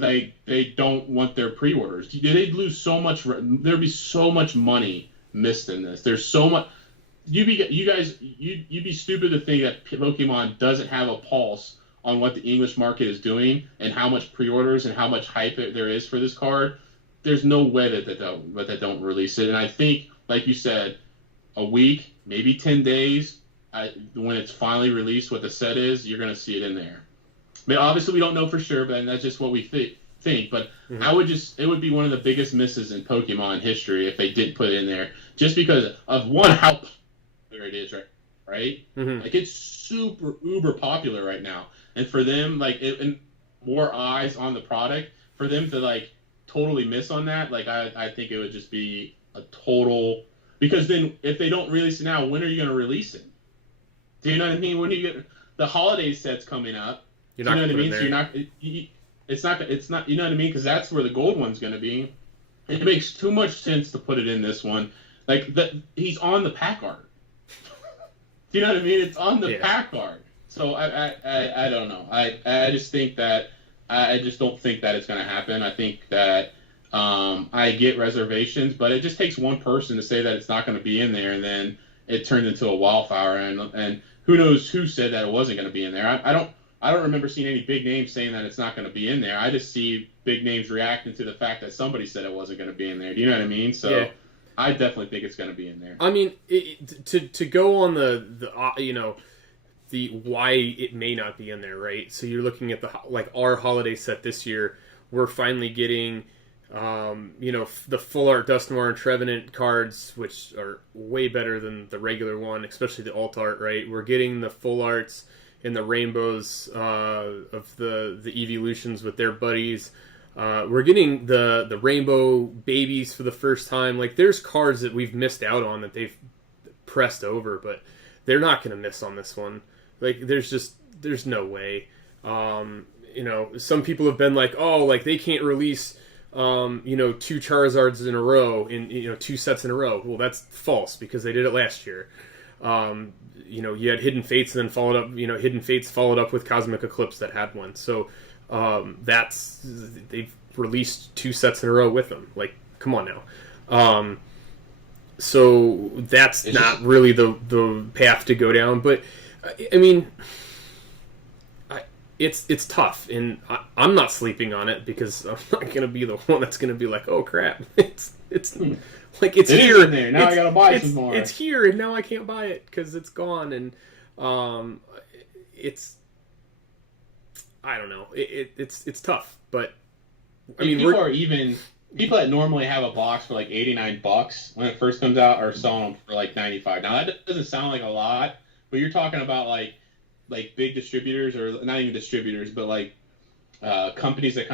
they don't want their pre-orders. They'd lose so much. There'd be so much money missed in this. There's so much. You'd be stupid to think that Pokemon doesn't have a pulse on what the English market is doing and how much pre-orders and how much hype there is for this card. There's no way that they don't release it. And I think, like you said, a week, maybe 10 days, when it's finally released, what the set is, you're going to see it in there. I mean, obviously we don't know for sure, but that's just what we think. think, but Mm-hmm. it would be one of the biggest misses in Pokemon history if they didn't put it in there, just because of one, how popular it is, right? Mm-hmm. Like, it's super uber popular right now, and for them, like, and more eyes on the product, for them to like totally miss on that, like, I think it would just be a total, because then if they don't release it now, when are you going to release it? Do you know what I mean? When you get the holiday sets coming up, You're do you not know gonna what I put it in mean? So you're there. not. It's not. You know what I mean? Because that's where the gold one's going to be. It makes too much sense to put it in this one. Like that, he's on the pack art. Do you know what I mean? It's on the Yeah. pack art. So I don't know. I just think that I just don't think that it's going to happen. I think that I get reservations, but it just takes one person to say that it's not going to be in there, and then it turned into a wildfire. And who knows who said that it wasn't going to be in there? I don't remember seeing any big names saying that it's not going to be in there. I just see big names reacting to the fact that somebody said it wasn't going to be in there. Do you know what I mean? So Yeah. I definitely think it's going to be in there. I mean, to go on the why it may not be in there, right? So you're looking at like our holiday set this year. We're finally getting, the full art Dusknoir and Trevenant cards, which are way better than the regular one, especially the alt art, right? We're getting the full arts and the rainbows of the evolutions with their buddies. We're getting the rainbow babies for the first time. Like, there's cards that we've missed out on that they've pressed over, but they're not going to miss on this one. Like, there's no way. Some people have been like, oh, like they can't release, two Charizards in a row in two sets in a row. Well, that's false because they did it last year. You had Hidden Fates and then followed up. Hidden Fates followed up with Cosmic Eclipse that had one. So they've released two sets in a row with them. Like, come on now. So that's not really the path to go down. But I mean, it's tough, and I'm not sleeping on it because I'm not going to be the one that's going to be like, oh crap, it's like it's It here. is in there. Now I gotta buy some more. It's here, and now I can't buy it because it's gone, and it's I don't know. It's tough, but I mean, people that normally have a box for like $89 when it first comes out are selling them for like 95. Now that doesn't sound like a lot, but you're talking about like big distributors, or not even distributors, but like companies that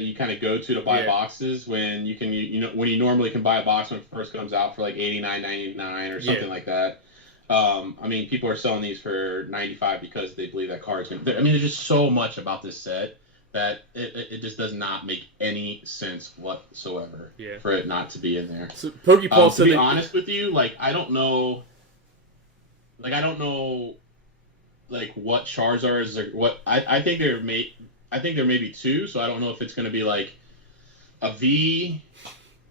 you kind of go to buy boxes, when when you normally can buy a box when it first comes out for like $89.99 or something like that. I mean, people are selling these for 95 because they believe that card's going to. I mean, there's just so much about this set that it just does not make any sense whatsoever for it not to be in there. So Pokeball to be honest with you, like I don't know like what Charizards are. What I think there may be two, so I don't know if it's going to be like a V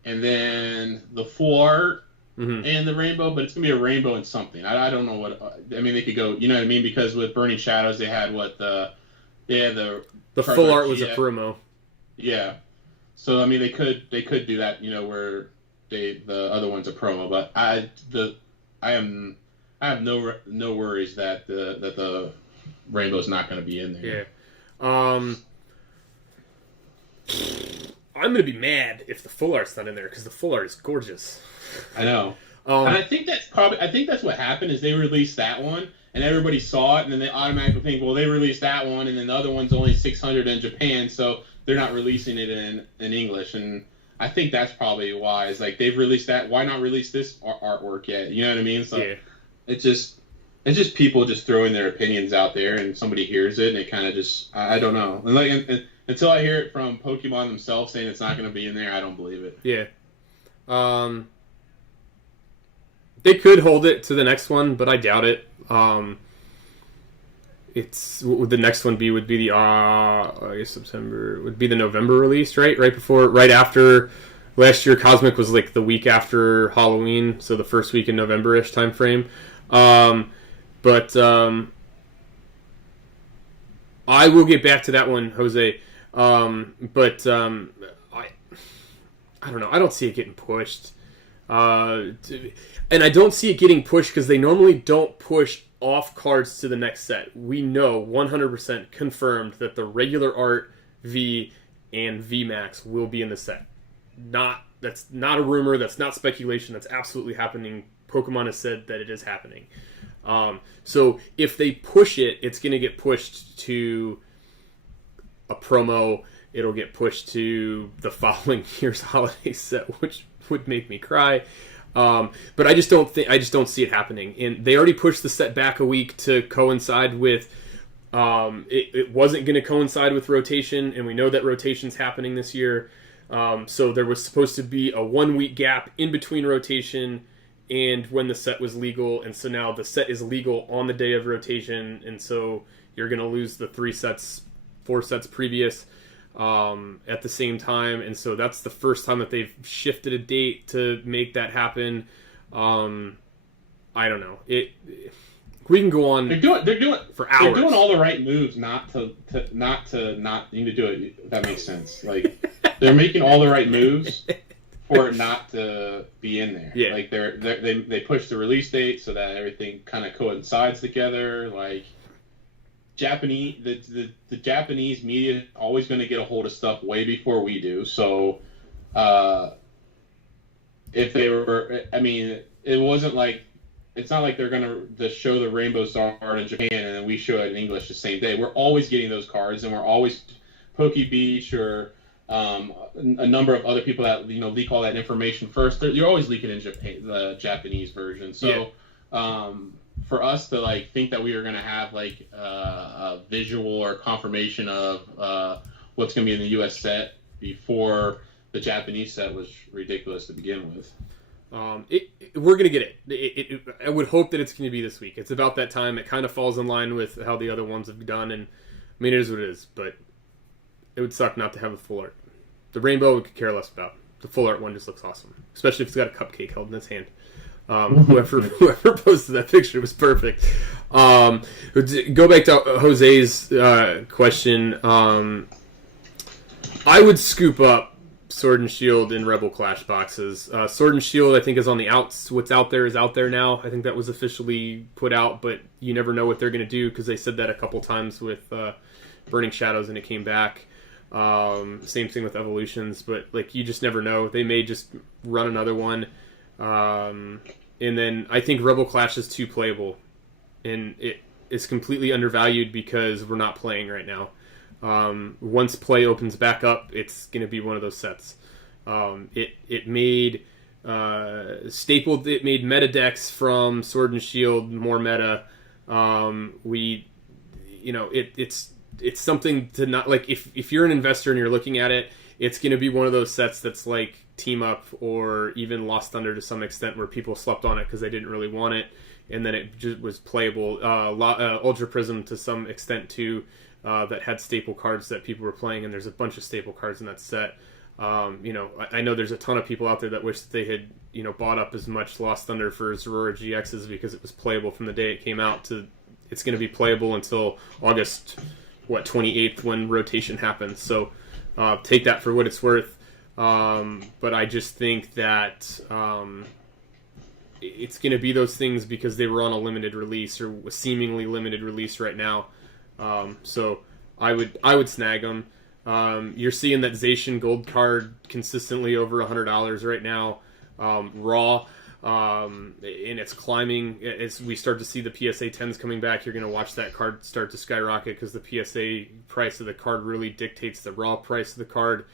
and then the full art. Mm-hmm. And the rainbow, but it's gonna be a rainbow and something. I don't know what. I mean, they could go. You know what I mean? Because with Burning Shadows, they had the full art was a promo. Yeah. So I mean, they could do that. Where the other one's a promo. But I have no worries that the rainbow's not going to be in there. Yeah. I'm gonna be mad if the full art's not in there because the full art is gorgeous. I know. And I think that's what happened is they released that one and everybody saw it and then they automatically think, well, they released that one and then the other one's only 600 in Japan, so they're not releasing it in English. And I think that's probably why. It's like they've released that. Why not release this artwork yet? You know what I mean? So it's just people just throwing their opinions out there and somebody hears it and it kind of just I don't know. And until I hear it from Pokemon themselves saying it's not going to be in there, I don't believe it. Yeah. They could hold it to the next one, but I doubt it. What would the next one be? Would be the I guess September would be the November release, right? Right after last year. Cosmic was like the week after Halloween, so the first week in November-ish time frame. But I will get back to that one, Jose. But I don't know. I don't see it getting pushed. And I don't see it getting pushed because they normally don't push off cards to the next set. We know 100% confirmed that the regular art V and VMAX will be in the set. That's not a rumor. That's not speculation. That's absolutely happening. Pokemon has said that it is happening. So if they push it, it's going to get pushed to a promo. It'll get pushed to the following year's holiday set, which would make me cry. But I just don't see it happening. And they already pushed the set back a week to coincide with. It wasn't going to coincide with rotation, and we know that rotation's happening this year. So there was supposed to be a 1 week gap in between rotation and when the set was legal, and so now the set is legal on the day of rotation, and so you're going to lose the 4 sets previous at the same time, and so that's the first time that they've shifted a date to make that happen. I don't know. We can go on. They're doing for hours. They're doing all the right moves not to need to do it. If that makes sense. Like they're making all the right moves for it not to be in there. Yeah. Like they push the release date so that everything kind of coincides together. Like the Japanese media is always going to get a hold of stuff way before we do. So if they were, I mean, it wasn't like. It's not like they're going to show the Rainbow Star in Japan and then we show it in English the same day. We're always getting those cards, and we're always Pokey Beach or a number of other people that leak all that information first. You're always leaking in Japan, the Japanese version. So for us to think that we were going to have a visual or confirmation of what's going to be in the U.S. set before the Japanese set was ridiculous to begin with. We're going to get it. I would hope that it's going to be this week. It's about that time. It kind of falls in line with how the other ones have done, and I mean, it is what it is, but it would suck not to have the full art. The rainbow we could care less about. The full art one just looks awesome, especially if it's got a cupcake held in its hand. Whoever posted that picture was perfect. Go back to Jose's question. I would scoop up Sword and Shield in Rebel Clash boxes. Sword and Shield, I think, is on the outs. What's out there is out there now. I think that was officially put out, but you never know what they're going to do because they said that a couple times with Burning Shadows and it came back. Same thing with Evolutions, but you just never know. They may just run another one. And then I think Rebel Clash is too playable, and it is completely undervalued because we're not playing right now. Once play opens back up, it's going to be one of those sets. It made meta decks from Sword and Shield more meta. It's something to not if you're an investor and you're looking at it, it's going to be one of those sets that's like Team Up or even Lost Thunder to some extent, where people slept on it because they didn't really want it, and then it just was playable. Ultra Prism to some extent too. That had staple cards that people were playing, and there's a bunch of staple cards in that set. I know there's a ton of people out there that wish that they had, bought up as much Lost Thunder for Zorora GXs because it was playable from the day it came out to it's going to be playable until August, 28th when rotation happens. So take that for what it's worth. But I just think that it's going to be those things because they were on a limited release or a seemingly limited release right now. So I would snag them. You're seeing that Zacian gold card consistently over $100 right now, raw, and it's climbing. As we start to see the PSA 10s coming back, you're going to watch that card start to skyrocket because the PSA price of the card really dictates the raw price of the card.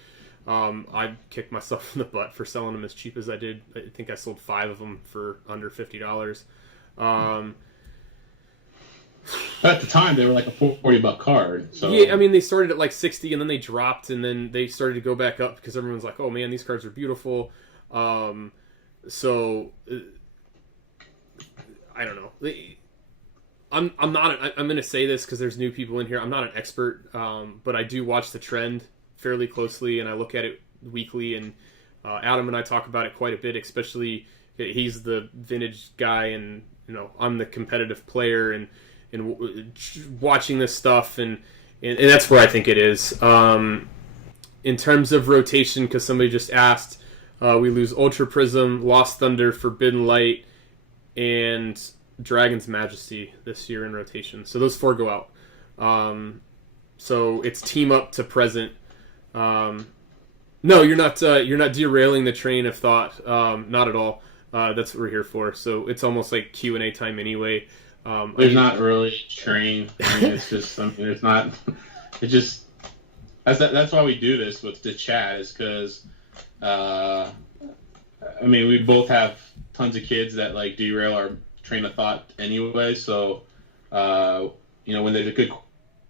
I kicked myself in the butt for selling them as cheap as I did. I think I sold 5 of them for under $50. At the time, they were like a $40 card. So yeah, I mean, they started at 60, and then they dropped, and then they started to go back up because everyone's like, "Oh man, these cards are beautiful." So I don't know. I'm not. I'm going to say this because there's new people in here. I'm not an expert, but I do watch the trend fairly closely, and I look at it weekly. And Adam and I talk about it quite a bit. Especially, he's the vintage guy, and I'm the competitive player, and watching this stuff, and that's where I think it is. In terms of rotation, because somebody just asked, we lose Ultra Prism, Lost Thunder, Forbidden Light, and Dragon's Majesty this year in rotation. So those 4 go out. So it's Team Up to present. No, you're not. You're not derailing the train of thought. Not at all. That's what we're here for. So it's almost like Q&A time anyway. There's not really a train. I mean, it's just something. It's not. It just. That's why we do this with the chat. Is because, I mean, we both have tons of kids that like derail our train of thought anyway. So, when there's a good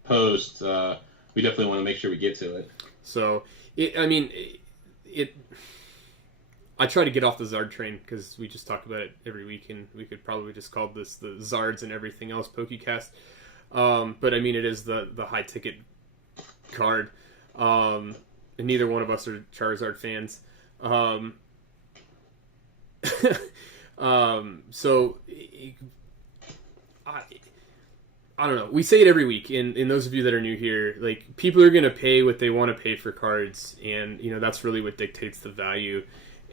post, we definitely want to make sure we get to it. So, I try to get off the Zard train because we just talk about it every week, and we could probably just call this the Zards and everything else PokéCast. But I mean, it is the high ticket card, and neither one of us are Charizard fans. So I don't know. We say it every week, and those of you that are new here, like, people are going to pay what they want to pay for cards, and that's really what dictates the value.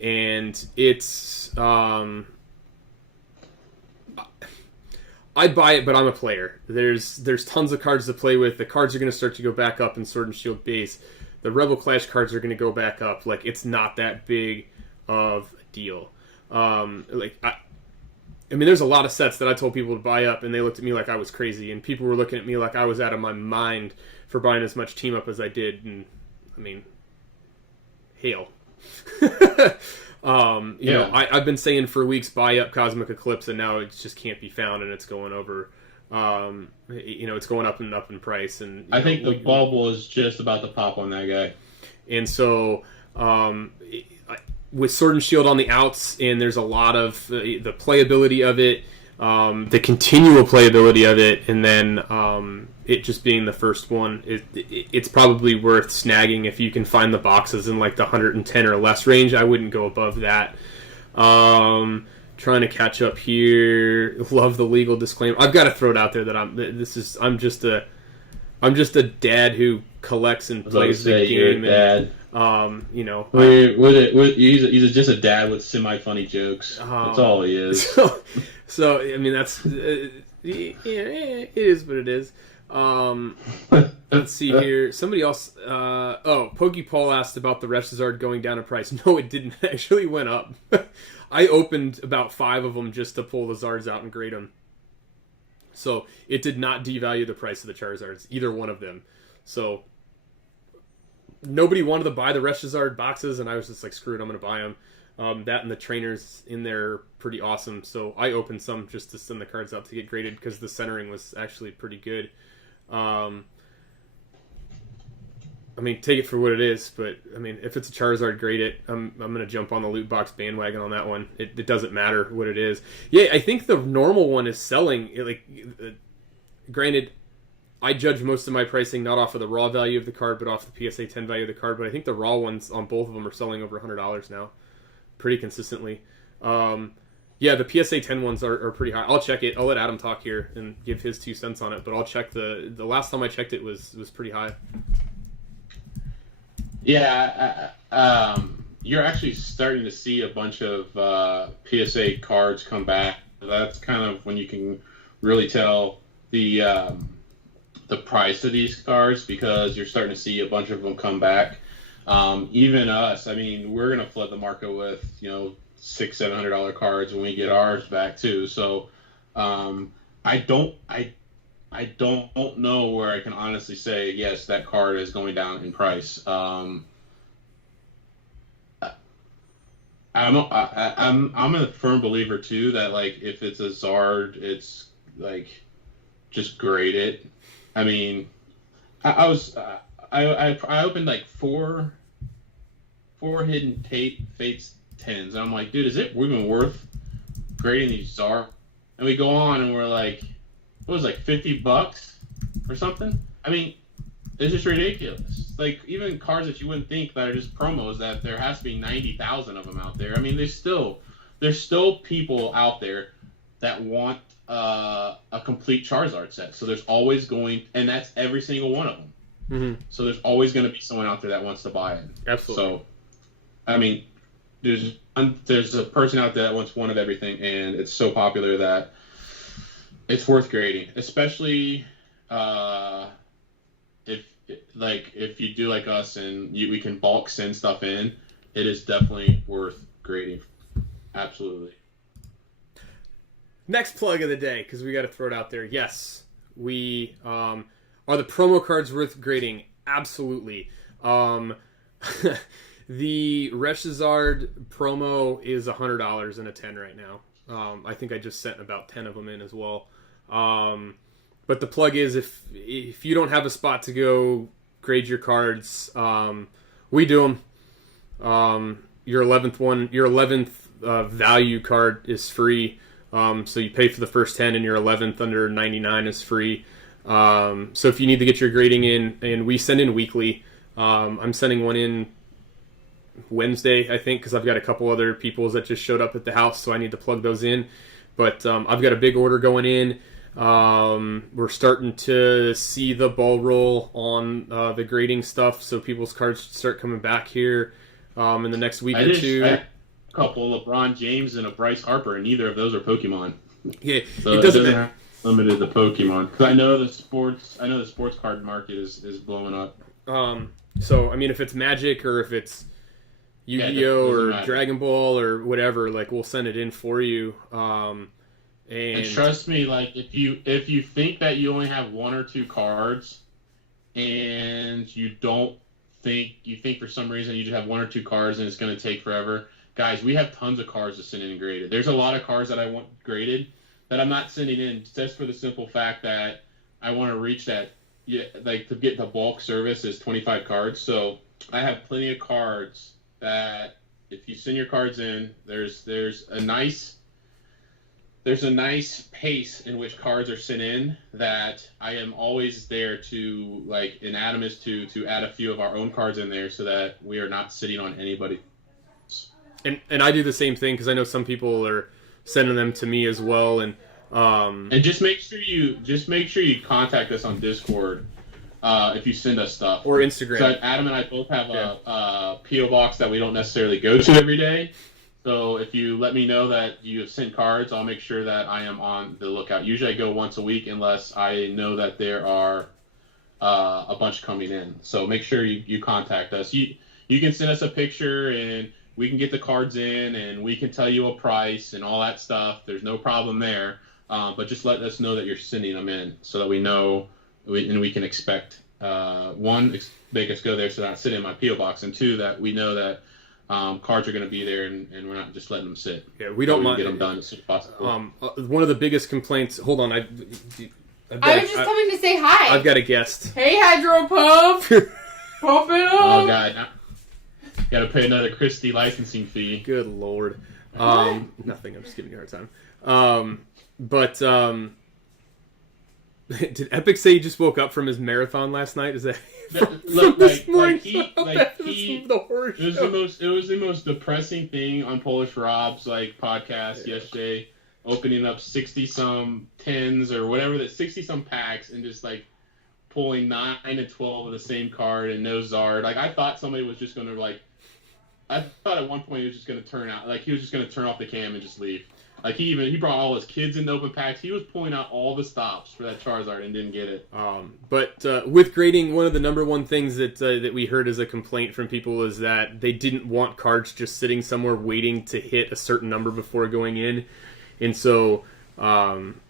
And it's I buy it, but I'm a player. There's tons of cards to play with. The cards are going to start to go back up in Sword and Shield base. The Rebel Clash cards are going to go back up. Like, it's not that big of a deal. I mean, there's a lot of sets that I told people to buy up, and they looked at me like I was crazy, and people were looking at me like I was out of my mind for buying as much team up as I did. And I mean, hail. I've been saying for weeks, buy up Cosmic Eclipse, and now it just can't be found, and it's going over. It's going up and up in price, and I think the bubble is just about to pop on that guy. And so, with Sword and Shield on the outs, and there's a lot of the playability of it, the continual playability of it, and then it just being the first one, it's probably worth snagging if you can find the boxes in like the 110 or less range. I wouldn't go above that. Trying to catch up here. Love the legal disclaimer. I've got to throw it out there that I'm just a dad who collects and plays the game. Dad. He's just a dad with semi-funny jokes. That's all he is. So I mean, that's it is what it is. Let's see here. Somebody else. Paul asked about the Reshazard going down in price. No, it didn't. It actually went up. I opened about 5 of them just to pull the Zards out and grade them. So it did not devalue the price of the Charizards, either one of them. So nobody wanted to buy the Reshazard boxes, and I was just like, screw it, I'm going to buy them. That and the trainers in there are pretty awesome. So I opened some just to send the cards out to get graded because the centering was actually pretty good. I mean, take it for what it is, but I mean, if it's a Charizard, grade it. I'm going to jump on the loot box bandwagon on that one. It doesn't matter what it is. Yeah, I think the normal one is selling. Granted, I judge most of my pricing not off of the raw value of the card, but off the PSA 10 value of the card. But I think the raw ones on both of them are selling over $100 now, pretty consistently. The PSA 10 ones are pretty high. I'll check it. I'll let Adam talk here and give his 2 cents on it. But I'll check the last time I checked it was pretty high. Yeah, you're actually starting to see a bunch of PSA cards come back. That's kind of when you can really tell the price of these cards, because you're starting to see a bunch of them come back. Even us, I mean, we're gonna flood the market with $600-700 cards when we get ours back too. So I don't know where I can honestly say yes, that card is going down in price. I'm a firm believer too that, like, if it's a Zard, it's like, just grade it. I mean, I opened like four hidden Fates 10s, and I'm like, dude, is it even worth grading these Zard? And we go on and we're like, what was it, like $50 or something? I mean, it's just ridiculous. Like, even cards that you wouldn't think that are just promos, that there has to be 90,000 of them out there. I mean, there's still people out there that want a complete Charizard set. So there's always going, and that's every single one of them. Mm-hmm. So there's always going to be someone out there that wants to buy it. Absolutely. So, I mean, there's a person out there that wants one of everything, and it's so popular that it's worth grading, especially like if you do like us and we can bulk send stuff in, it is definitely worth grading. Absolutely. Next plug of the day, because we got to throw it out there. Yes, we are the promo cards worth grading. Absolutely. The Reshazard promo is $100 and a 10 right now. I think I just sent about 10 of them in as well. But the plug is if you don't have a spot to go grade your cards, we do them. Your 11th value card is free. So you pay for the first 10 and your 11th under 99 is free. So if you need to get your grading in, and we send in weekly, I'm sending one in Wednesday, I think, because I've got a couple other people that just showed up at the house, so I need to plug those in. But I've got a big order going in. We're starting to see the ball roll on the grading stuff, so people's cards start coming back here in the next week or two. A couple, LeBron James and a Bryce Harper, and neither of those are Pokemon. Yeah, so it doesn't matter. Limited to Pokemon, because I know the sports card market is blowing up. So I mean, if it's Magic or if it's Yu-Gi-Oh or matter. Dragon Ball or whatever, like we'll send it in for you. And trust me, like if you think that you only have one or two cards, and you think for some reason you just have one or two cards and it's going to take forever, guys, we have tons of cards to send in and graded. There's a lot of cards that I want graded that I'm not sending in just for the simple fact that I want to reach that. Yeah, like to get the bulk service is 25 cards. So I have plenty of cards that if you send your cards in, there's a nice pace in which cards are sent in that I am always there to, like, and Adam is to add a few of our own cards in there so that we are not sitting on anybody. And I do the same thing because I know some people are sending them to me as well, and just make sure you contact us on Discord if you send us stuff, or Instagram. So Adam and I both have a PO box that we don't necessarily go to every day. So if you let me know that you have sent cards, I'll make sure that I am on the lookout. Usually I go once a week unless I know that there are a bunch coming in. So make sure you contact us. You can send us a picture and we can get the cards in and we can tell you a price and all that stuff. There's no problem there. But just let us know that you're sending them in so that we know and we can expect, one, make us go there so they're not sitting in my P.O. box, and two, that we know that cards are going to be there and we're not just letting them sit. Yeah, we don't mind. Get them done as soon as possible. One of the biggest complaints... Hold on, I was just coming to say hi. I've got a guest. Hey, HydroPump! Pump it up! Oh, God. Got to pay another Christie licensing fee. Good Lord. Nothing, I'm just giving you a hard time. But did Epic say he just woke up from his marathon last night? Is that look, this morning? It was the most depressing thing on Polish Rob's podcast yesterday, opening up 60-some tens or whatever, that 60-some packs, and just pulling 9 and 12 of the same card and no Zard. I thought somebody was just going to I thought at one point he was just going to turn out, he was just going to turn off the cam and just leave. He brought all his kids into open packs. He was pulling out all the stops for that Charizard and didn't get it. But with grading, one of the number one things that we heard as a complaint from people is that they didn't want cards just sitting somewhere waiting to hit a certain number before going in. And so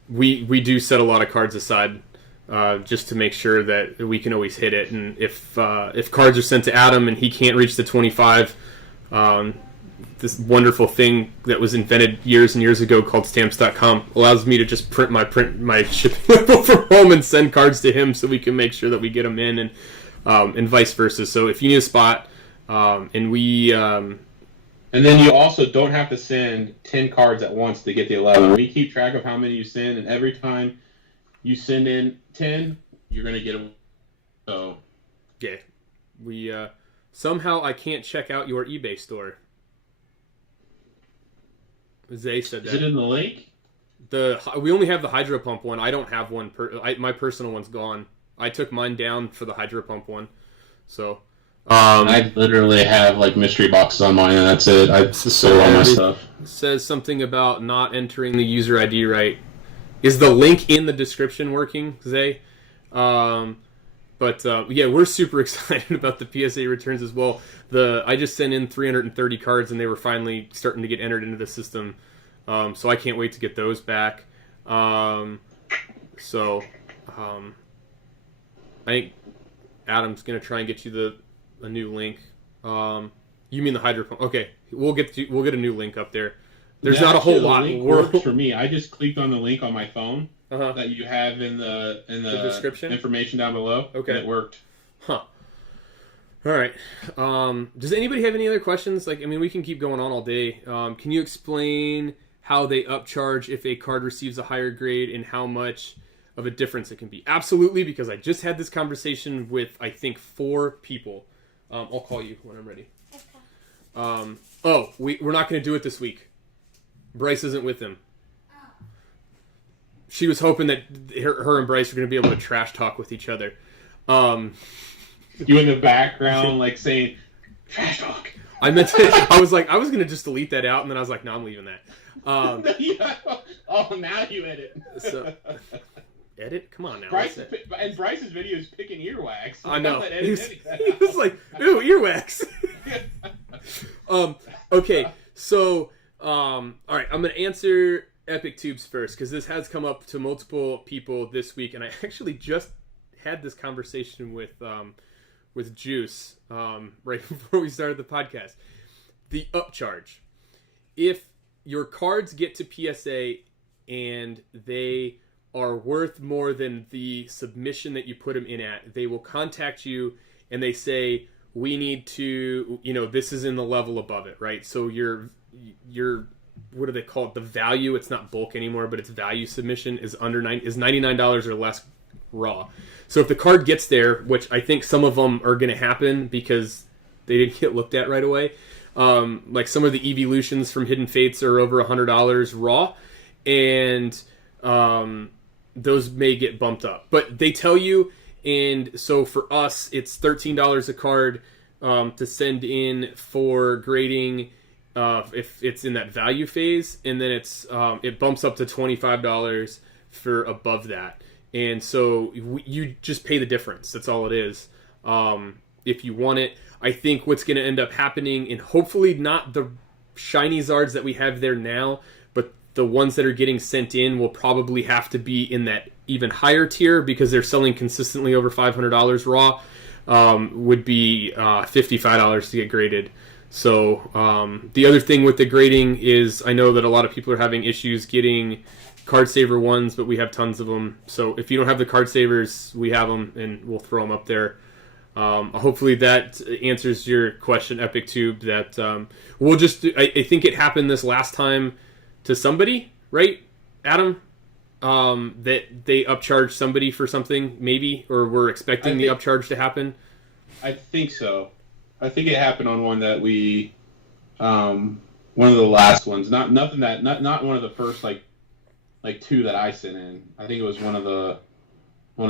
we do set a lot of cards aside just to make sure that we can always hit it. And if cards are sent to Adam and he can't reach the 25, this wonderful thing that was invented years and years ago called Stamps.com allows me to just print my shipping label from home and send cards to him so we can make sure that we get them in, and vice versa. So if you need a spot, and we... and then you also don't have to send 10 cards at once to get the 11. We keep track of how many you send, and every time you send in 10, you're going to get a... So... Yeah. We, somehow I can't check out your eBay store. Zay said that. Is it in the link? We only have the Hydro Pump one. I don't have one. My personal one's gone. I took mine down for the Hydro Pump one. So... I literally have mystery boxes on mine, and that's it. I sell all my stuff. It says something about not entering the user ID right. Is the link in the description working, Zay? But yeah, we're super excited about the PSA returns as well. I just sent in 330 cards, and they were finally starting to get entered into the system. So I can't wait to get those back. I think Adam's gonna try and get you a new link. You mean the HydroPump? Okay, we'll get a new link up there. There's not a whole lot. The link works for me. I just clicked on the link on my phone that you have in the description information down below. Okay, and it worked. Huh. All right. Does anybody have any other questions? Like, I mean, we can keep going on all day. Can you explain how they upcharge if a card receives a higher grade and how much of a difference it can be? Absolutely, because I just had this conversation with, I think, 4 people. I'll call you when I'm ready. Okay. We're not going to do it this week. Bryce isn't with him. She was hoping that her and Bryce were going to be able to trash talk with each other. You in the background, like, saying, trash talk. I was going to just delete that out, and then I was like, no, I'm leaving that. Yeah. Oh, now you edit. So, edit? Come on now. And Bryce's video is picking earwax. So I know. He was like, ooh, earwax. Okay, so, all right, I'm going to answer Epic Tubes first, because this has come up to multiple people this week, and I actually just had this conversation with Juice right before we started the podcast. The upcharge. If your cards get to PSA and they are worth more than the submission that you put them in at, they will contact you and they say, we need to, this is in the level above it, right? So your what do they call it? The value, it's not bulk anymore, but its value submission is $99 or less raw. So if the card gets there, which I think some of them are going to happen because they didn't get looked at right away, like some of the evolutions from Hidden Fates are over $100 raw, and those may get bumped up. But they tell you, and so for us, it's $13 a card to send in for grading if it's in that value phase, and then it bumps up to $25 for above that. And so you just pay the difference. That's all it is. If you want it, I think what's going to end up happening, and hopefully not the shiny Zards that we have there now, but the ones that are getting sent in will probably have to be in that even higher tier because they're selling consistently over $500 raw, would be $55 to get graded. So the other thing with the grading is I know that a lot of people are having issues getting card saver ones, but we have tons of them. So if you don't have the card savers, we have them, and we'll throw them up there. Hopefully that answers your question, Epic Tube. That we'll just. I think it happened this last time to somebody, right, Adam? That they upcharged somebody for something, maybe, or we're expecting the upcharge to happen. I think so. I think it happened on one that we, one of the last ones. Not one of the first like 2 that I sent in. I think it was one of the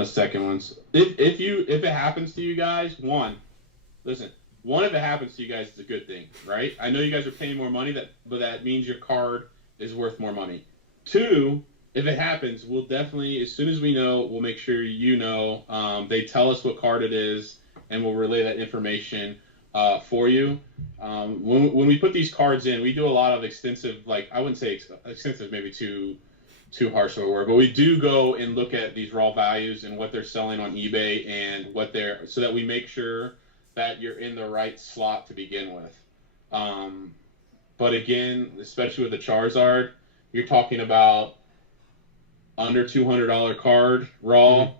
second ones. If it happens to you guys, if it happens to you guys, it's a good thing, right? I know you guys are paying more money, but that means your card is worth more money. 2, if it happens, we'll definitely, as soon as we know, we'll make sure you know. They tell us what card it is, and we'll relay that information for you. When we put these cards in, we do a lot of extensive, I wouldn't say extensive, maybe too harsh of a word, but we do go and look at these raw values and what they're selling on eBay and so that we make sure that you're in the right slot to begin with. But again, especially with the Charizard, you're talking about under $200 card raw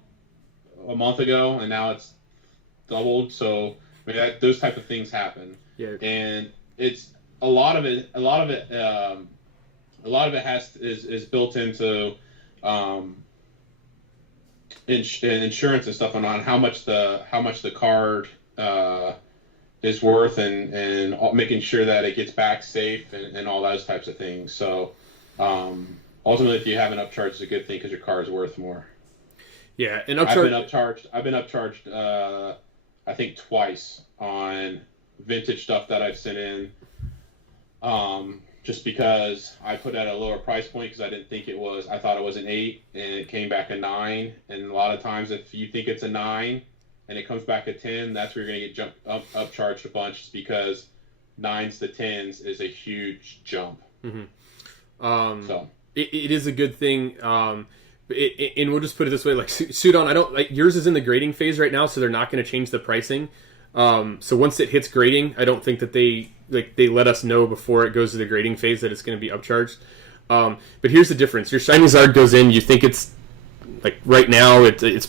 a month ago, and now it's doubled. So I mean, those type of things happen. Yeah. And it's a lot of it is built into insurance and stuff on how much the card is worth, and making sure that it gets back safe and all those types of things. So ultimately, if you have an upcharge, it's a good thing because your card is worth more. Yeah, and I've been upcharged. I think twice on vintage stuff that I've sent in. Just because I put at a lower price point because I thought it was an 8 and it came back a 9. And a lot of times if you think it's a 9 and it comes back at 10, that's where you're going to get upcharged a bunch, just because 9s to 10s is a huge jump. So it is a good thing. And we'll just put it this way: like Sudon, I don't like yours is in the grading phase right now, so they're not going to change the pricing. So once it hits grading, I don't think that they let us know before it goes to the grading phase that it's going to be upcharged. But here's the difference: your shiny Zard goes in, you think it's like right now it's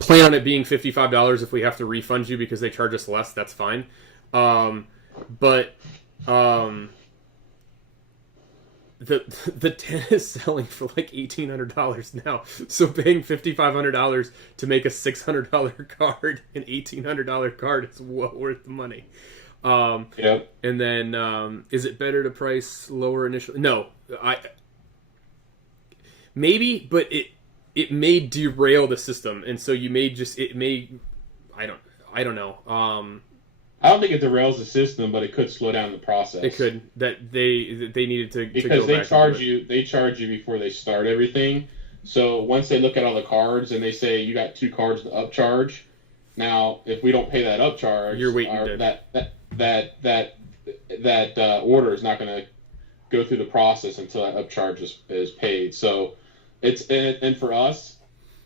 plan on it being $55. If we have to refund you because they charge us less, that's fine. But the 10 is selling for like $1,800 now. So paying $5,500 to make a $600 card, an $1,800 card is well worth the money. Yep. And then is it better to price lower initially? No, maybe, but it may derail the system, and so you may just I don't know. I don't think it derails the system, but it could slow down the process. It could. That they needed to because go they back charge you. They charge you before they start everything. So once they look at all the cards and they say you got 2 cards to upcharge, now if we don't pay that upcharge, you're waiting. That order is not going to go through the process until that upcharge is paid. So it's and for us,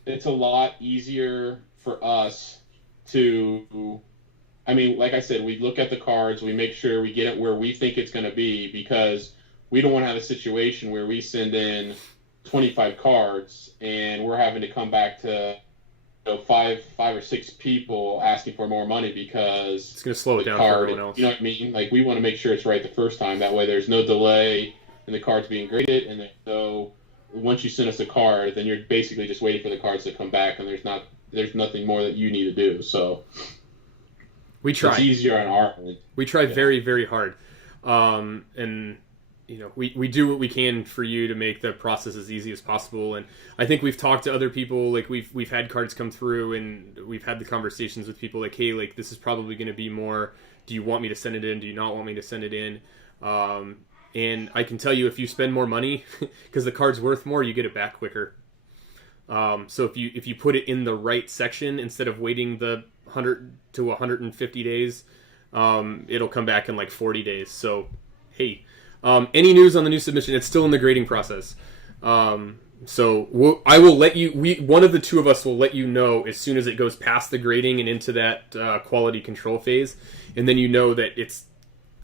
it's a lot easier for us to. I mean, like I said, we look at the cards, we make sure we get it where we think it's going to be, because we don't want to have a situation where we send in 25 cards and we're having to come back to 5 or 6 people asking for more money because it's going to slow it down for everyone else. You know what I mean? Like, we want to make sure it's right the first time. That way there's no delay in the cards being graded, and so once you send us a card, then you're basically just waiting for the cards to come back, and there's nothing more that you need to do. So we try. It's easier on our end. We try very, very hard. And, you know, we do what we can for you to make the process as easy as possible. And I think we've talked to other people, like we've had cards come through, and we've had the conversations with people like, hey, like, this is probably going to be more, do you want me to send it in? Do you not want me to send it in? And I can tell you, if you spend more money, because the card's worth more, you get it back quicker. So if you put it in the right section, instead of waiting the 100 to 150 days, it'll come back in like 40 days. So, hey, any news on the new submission? It's still in the grading process. So I will let you, one of the two of us will let you know as soon as it goes past the grading and into that quality control phase. And then you know that it's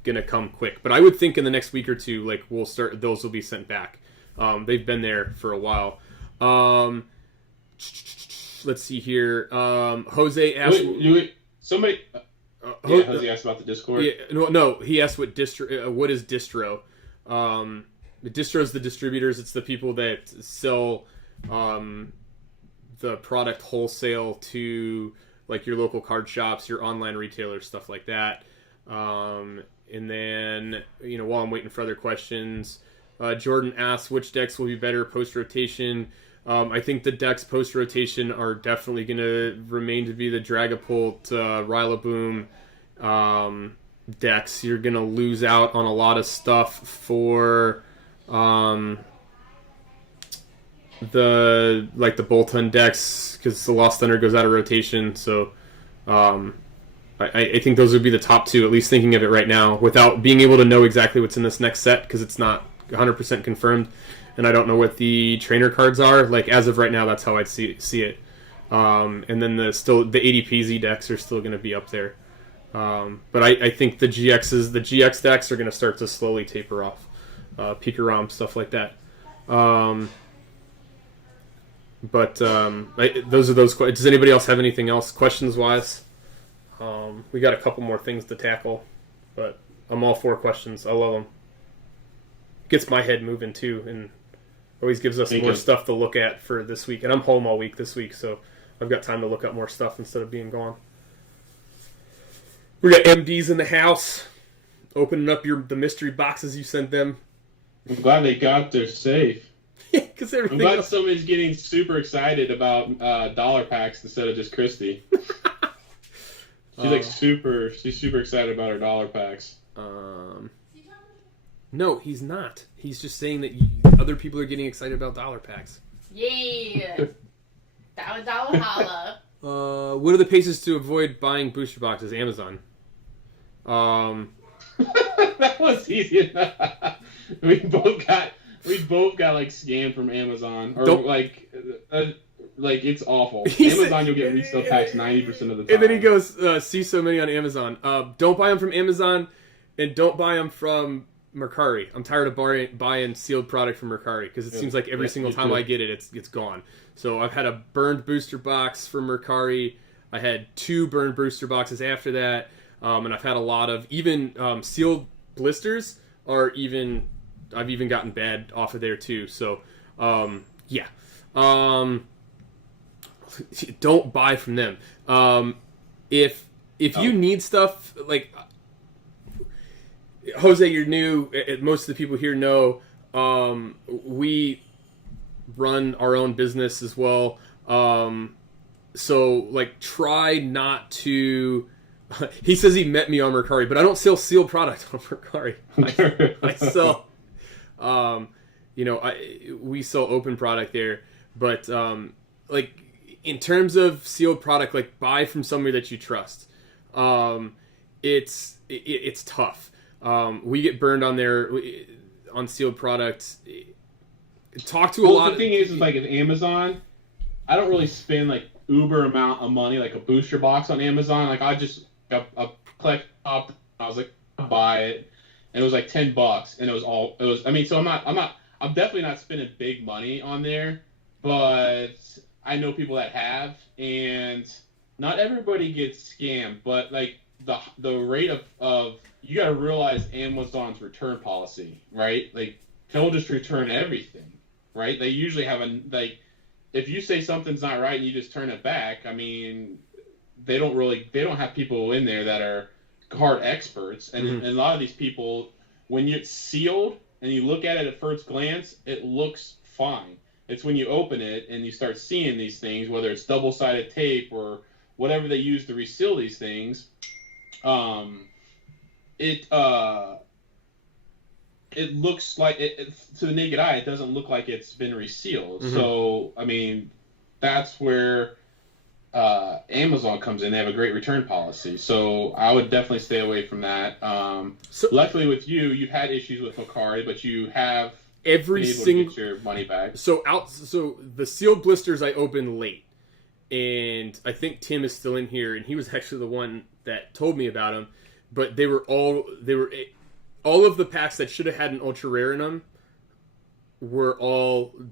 going to come quick. But I would think in the next week or two, like, those will be sent back. They've been there for a while. Let's see here. Jose asked... Somebody... Jose asked about the Discord. Yeah, no, he asked what is distro. The distro is the distributors. It's the people that sell the product wholesale to, like, your local card shops, your online retailers, stuff like that. And then, you know, while I'm waiting for other questions, Jordan asks which decks will be better post-rotation. I think the decks post-rotation are definitely going to remain to be the Dragapult, Rillaboom decks. You're going to lose out on a lot of stuff for the Boltund decks, because the Lost Thunder goes out of rotation. So I think those would be the top two, at least thinking of it right now, without being able to know exactly what's in this next set, because it's not 100% confirmed. And I don't know what the trainer cards are. Like, as of right now, that's how I'd see it. And then the ADPZ decks are still going to be up there. But I think the GX decks are going to start to slowly taper off. Pikarom, stuff like that. Those are those. Does anybody else have anything else questions-wise? We got a couple more things to tackle, but I'm all for questions. I love them. Gets my head moving too, and always gives us more stuff to look at for this week. And I'm home all week this week, so I've got time to look up more stuff instead of being gone. We got MDs in the house, opening up the mystery boxes you sent them. I'm glad they got there safe. Yeah, because everything. I'm glad somebody's getting super excited about dollar packs instead of just Christy. She's super excited about her dollar packs. No, he's not. He's just saying that other people are getting excited about dollar packs. Yeah. Dollar holla. What are the paces to avoid buying booster boxes? Amazon. That was easy enough. We both got like scammed from Amazon, or like it's awful. Amazon, you'll get resale packs 90% of the time. And then he goes, "See so many on Amazon. Don't buy them from Amazon, and don't buy them from Mercari. I'm tired of buying sealed product from Mercari because it seems like every single time I get it, it's gone. So I've had a burned booster box from Mercari. I had 2 burned booster boxes after that, and I've had a lot of even sealed blisters. I've even gotten bad off of there too. So yeah, don't buy from them. If you need stuff like Jose, you're new. Most of the people here know we run our own business as well. So, like, try not to... He says he met me on Mercari, but I don't sell sealed product on Mercari. I sell... we sell open product there. But, like, in terms of sealed product, like, buy from somebody that you trust. It's tough. We get burned on there on sealed products. Talk to a lot. The thing is like at Amazon, I don't really spend like uber amount of money like a booster box on Amazon. Like I just clicked up. I was like, I'll buy it, and it was like $10, and it was. I mean, so I'm definitely not spending big money on there, but I know people that have, and not everybody gets scammed, but like the rate of you got to realize Amazon's return policy, right? Like they'll just return everything, right? They usually have if you say something's not right and you just turn it back, I mean, they don't have people in there that are card experts, and a lot of these people, when it's sealed and you look at it at first glance, it looks fine. It's when you open it and you start seeing these things, whether it's double-sided tape or whatever they use to reseal these things, it looks like to the naked eye, it doesn't look like it's been resealed. So, I mean, that's where Amazon comes in. They have a great return policy. So I would definitely stay away from that. Luckily with you've had issues with Mercari, but you have every been able single to get your money back. So the sealed blisters I opened late, and I think Tim is still in here, and he was actually the one that told me about them. But they were all of the packs that should have had an ultra rare in them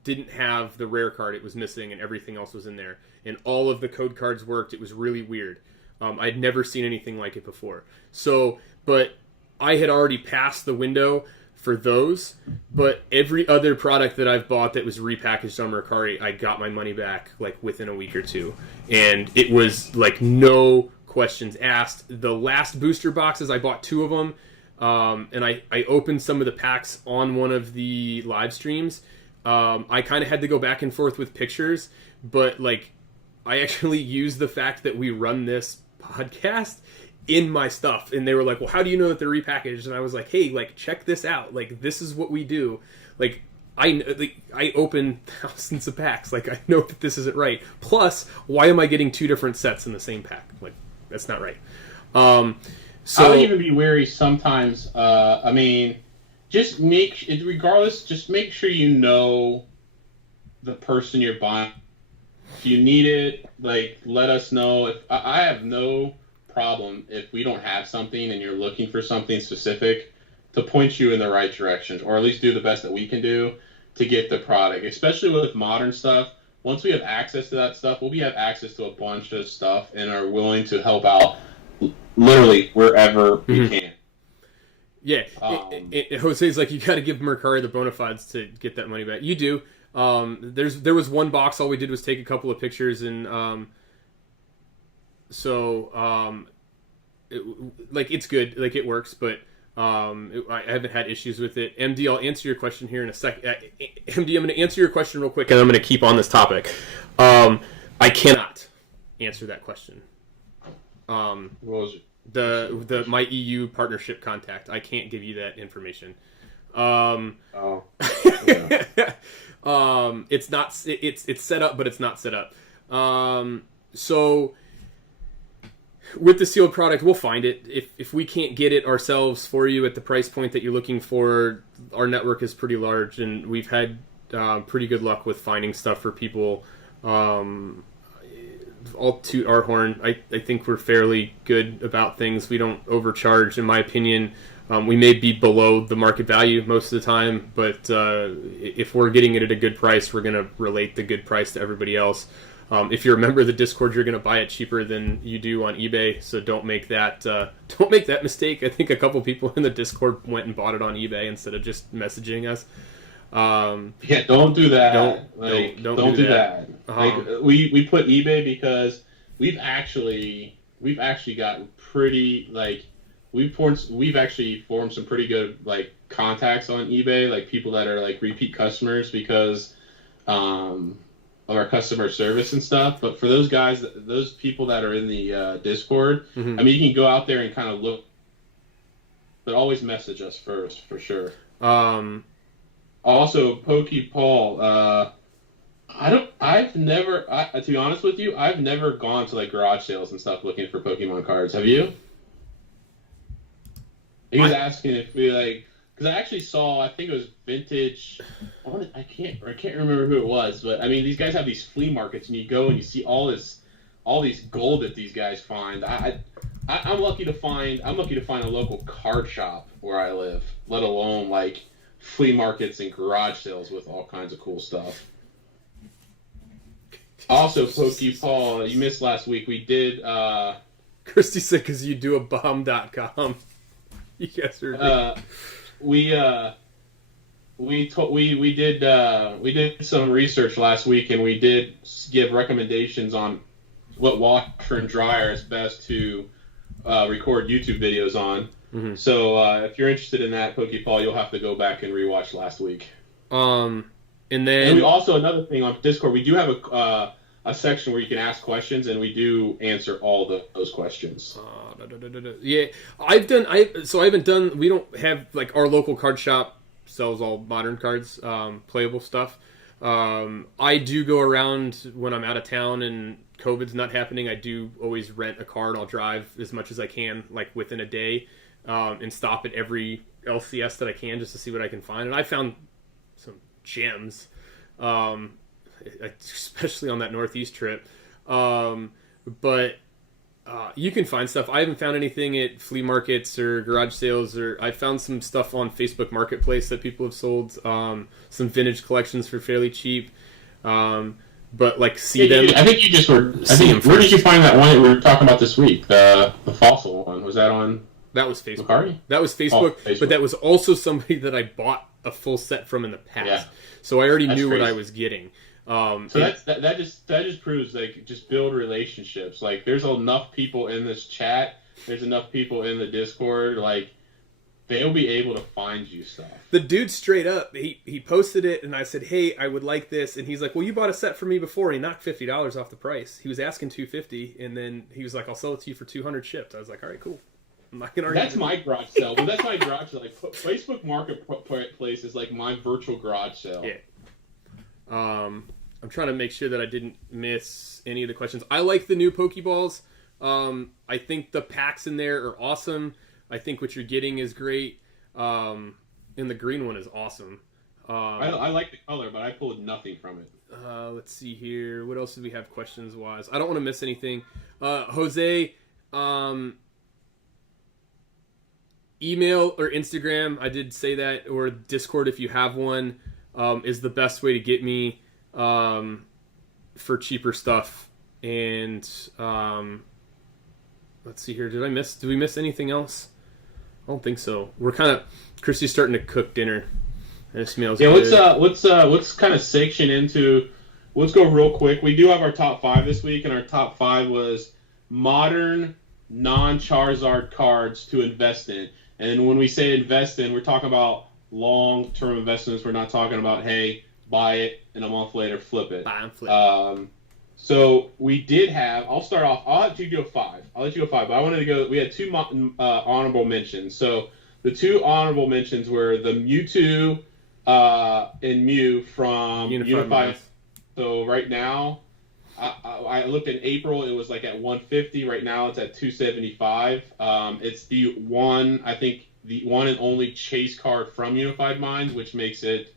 didn't have the rare card. It was missing, and everything else was in there. And all of the code cards worked. It was really weird. I'd never seen anything like it before. So, but I had already passed the window for those. But every other product that I've bought that was repackaged on Mercari, I got my money back like within a week or two, and it was like no questions asked. The last booster boxes, I bought 2 of them. And I opened some of the packs on one of the live streams. I kind of had to go back and forth with pictures, but like I actually used the fact that we run this podcast in my stuff, and they were like, well, how do you know that they're repackaged? And I was like, hey, like check this out, like this is what we do. Like I open thousands of packs, like I know that this isn't right. Plus, why am I getting 2 different sets in the same pack? Like that's not right. So I would even be wary sometimes. I mean, just make sure you know the person you're buying. If you need it, like let us know. If I have no problem if we don't have something and you're looking for something specific, to point you in the right direction, or at least do the best that we can do to get the product. Especially with modern stuff. Once we have access to that stuff, we'll have access to a bunch of stuff and are willing to help out literally wherever we can. Yeah, Jose's like, you got to give Mercari the bona fides to get that money back. You do. There was one box. All we did was take a couple of pictures, and it's good. Like it works, but I haven't had issues with it. MD, I'll answer your question here in a second. MD, I'm going to answer your question real quick, and I'm going to keep on this topic. I cannot answer that question. What was it? My EU partnership contact. I can't give you that information. Yeah. It's not. It's set up, but it's not set up. So with the sealed product, we'll find it. If we can't get it ourselves for you at the price point that you're looking for, our network is pretty large, and we've had pretty good luck with finding stuff for people. I'll toot our horn. I think we're fairly good about things. We don't overcharge, in my opinion. We may be below the market value most of the time, but if we're getting it at a good price, we're going to relate the good price to everybody else. If you're a member of the Discord, you're going to buy it cheaper than you do on eBay, so don't make that mistake. I think a couple people in the Discord went and bought it on eBay instead of just messaging us. Yeah, don't do that. Don't do that. We put eBay because we've actually gotten pretty we've actually formed some pretty good contacts on eBay, people that are repeat customers because of our customer service and stuff. But for those people that are in the Discord, Mm-hmm. I mean, you can go out there and kind of look, but always message us first for sure. Also, Pokey Paul, to be honest with you, I've never gone to garage sales and stuff looking for Pokemon cards. Have you? He was asking if we because I actually saw, I think it was vintage. I can't remember who it was, but I mean, these guys have these flea markets, and you go and you see all these gold that these guys find. I'm lucky to find a local card shop where I live, let alone flea markets and garage sales with all kinds of cool stuff. Also, Pokey Paul, you missed last week. We did. Christy said because you do a bomb.com. You guys are. We did some research last week, and we did give recommendations on what washer and dryer is best to record YouTube videos on. Mm-hmm. So if you're interested in that, Pokey Paul, you'll have to go back and rewatch last week. And then we also, another thing on Discord, we do have a section where you can ask questions, and we do answer all those questions. Yeah, we don't have our local card shop sells all modern cards, playable stuff. I do go around when I'm out of town and COVID's not happening. I do always rent a car, and I'll drive as much as I can, within a day, and stop at every LCS that I can just to see what I can find. And I found some gems, especially on that Northeast trip. But you can find stuff. I haven't found anything at flea markets or garage sales, or I found some stuff on Facebook Marketplace that people have sold, some vintage collections for fairly cheap. But see them. I think you just were. Where did you find that one that we were talking about this week? The fossil one, was that on? That was Facebook. Macari? That was Facebook, but that was also somebody that I bought a full set from in the past. Yeah. So I already knew what I was getting. So that just proves just build relationships. There's enough people in this chat. There's enough people in the Discord. They'll be able to find you stuff. The dude straight up, he posted it, and I said, "Hey, I would like this," and he's like, "Well, you bought a set for me before." He knocked $50 off the price. He was asking $250, and then he was like, "I'll sell it to you for $200 shipped." I was like, "All right, cool." I'm not gonna argue. That's my garage sale. But that's my garage sale. Facebook Marketplace is my virtual garage sale. Yeah. I'm trying to make sure that I didn't miss any of the questions. I like the new Pokeballs. I think the packs in there are awesome. I think what you're getting is great. And the green one is awesome. I like the color, but I pulled nothing from it. Let's see here. What else do we have questions-wise? I don't want to miss anything. Jose, email or Instagram, I did say that, or Discord if you have one, is the best way to get me for cheaper stuff. And let's see here. Did we miss anything else? I don't think so. We're kind of Christy's starting to cook dinner. And it smells good. Let's kind of section into. Let's go real quick. We do have our top 5 this week, and our top 5 was modern non-Charizard cards to invest in. And when we say invest in, we're talking about long-term investments. We're not talking about, hey, buy it and a month later flip it. Buy and flip. So we did have. I'll start off. I'll let you go 5. But I wanted to go. We had 2 honorable mentions. So the 2 honorable mentions were the Mewtwo and Mew from Unified. So right now, I looked in April. It was like at 150. Right now, it's at 275. It's the one, I think, the one and only chase card from Unified Minds, which makes it.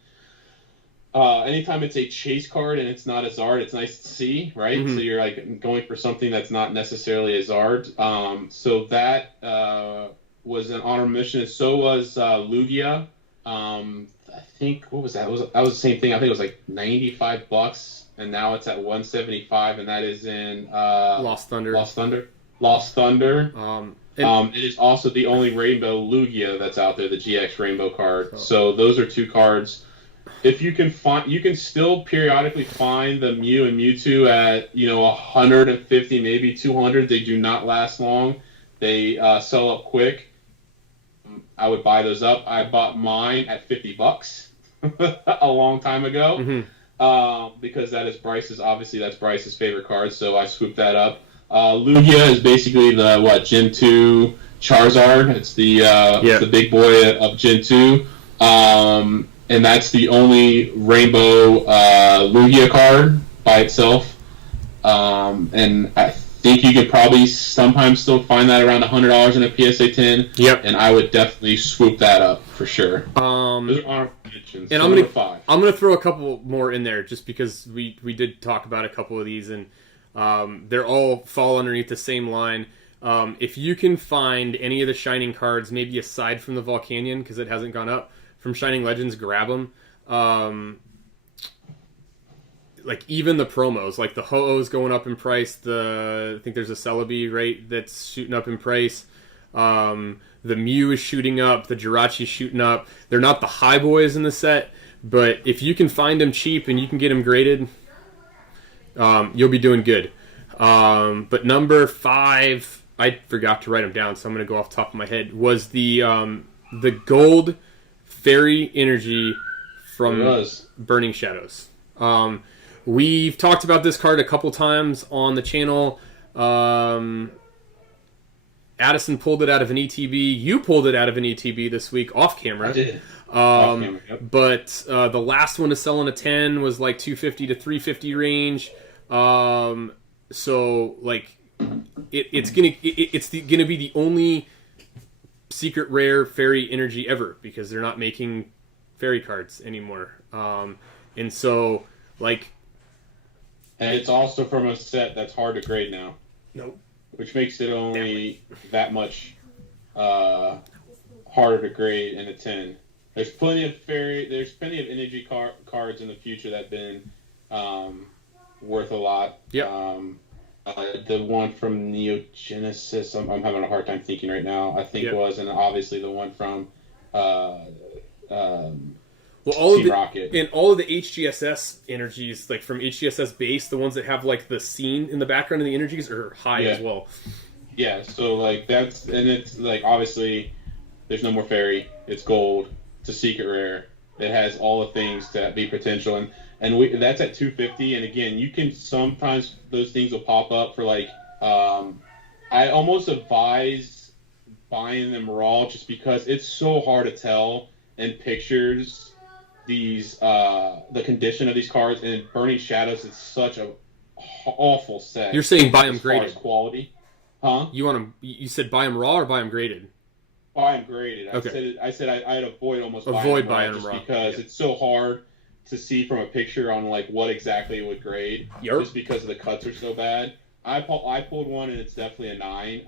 Anytime it's a chase card and it's not a Zard, it's nice to see, right? Mm-hmm. So you're like going for something that's not necessarily a Zard. So that was an honor mission. So was Lugia. I think what was that? That was the same thing. I think it was like $95, and now it's at 175, and that is in Lost Thunder. It is also the only Rainbow Lugia that's out there, the GX Rainbow card. Oh. So those are two cards. If you can find, you can still periodically find the Mew and Mewtwo at 150, maybe 200. They do not last long. They sell up quick. I would buy those up. I bought mine at $50 a long time ago, because that is Bryce's. Obviously, that's Bryce's favorite card, so I swooped that up. Lugia is basically the Gen 2 Charizard. It's the big boy of Gen 2, and that's the only Rainbow Lugia card by itself. And I think you could probably sometimes still find that around $100 in a PSA 10. Yep. And I would definitely swoop that up for sure. Those are honorable mentions. And I'm gonna throw a couple more in there just because we did talk about a couple of these, and they're all fall underneath the same line. If you can find any of the Shining cards, maybe aside from the Volcanion because it hasn't gone up, from Shining Legends, grab them. Like even the promos, like the Ho-Oh's going up in price. I think there's a Celebi, right, that's shooting up in price. The Mew is shooting up. The Jirachi's shooting up. They're not the high boys in the set, but if you can find them cheap and you can get them graded, you'll be doing good. But number 5, I forgot to write them down, so I'm going to go off the top of my head, was the gold Fairy Energy from Burning Shadows. We've talked about this card a couple times on the channel. Addison pulled it out of an ETB. You pulled it out of an ETB this week off camera. I did. Off camera, yep. But the last one to sell in a 10 was like 250 to 350 range. So like it's gonna be the only secret rare fairy energy ever because they're not making fairy cards anymore. And so like. And it's also from a set that's hard to grade now. Nope. Which makes it only that much harder to grade in a 10. There's plenty of energy cards in the future that have been worth a lot. Yeah. The one from Neo Genesis, I'm having a hard time thinking right now. I think it was, and obviously the one from well, all Team of Rocket. And all of the HGSS energies, like from HGSS base, the ones that have like the scene in the background of the energies are high as well. Yeah, so like it's like obviously there's no more fairy. It's gold. It's a secret rare. It has all the things to be potential, and that's at 250. And again, you can sometimes those things will pop up for like I almost advise buying them raw just because it's so hard to tell in pictures these the condition of these cards, and Burning Shadows is such a awful set. You're saying buy them graded? As quality, huh? You want them? You said buy them raw or buy them graded? Buy them graded. Okay. I said I'd avoid buying them raw because it's so hard to see from a picture on like what exactly it would grade. Yep. Just because the cuts are so bad. I pulled one and it's definitely a 9.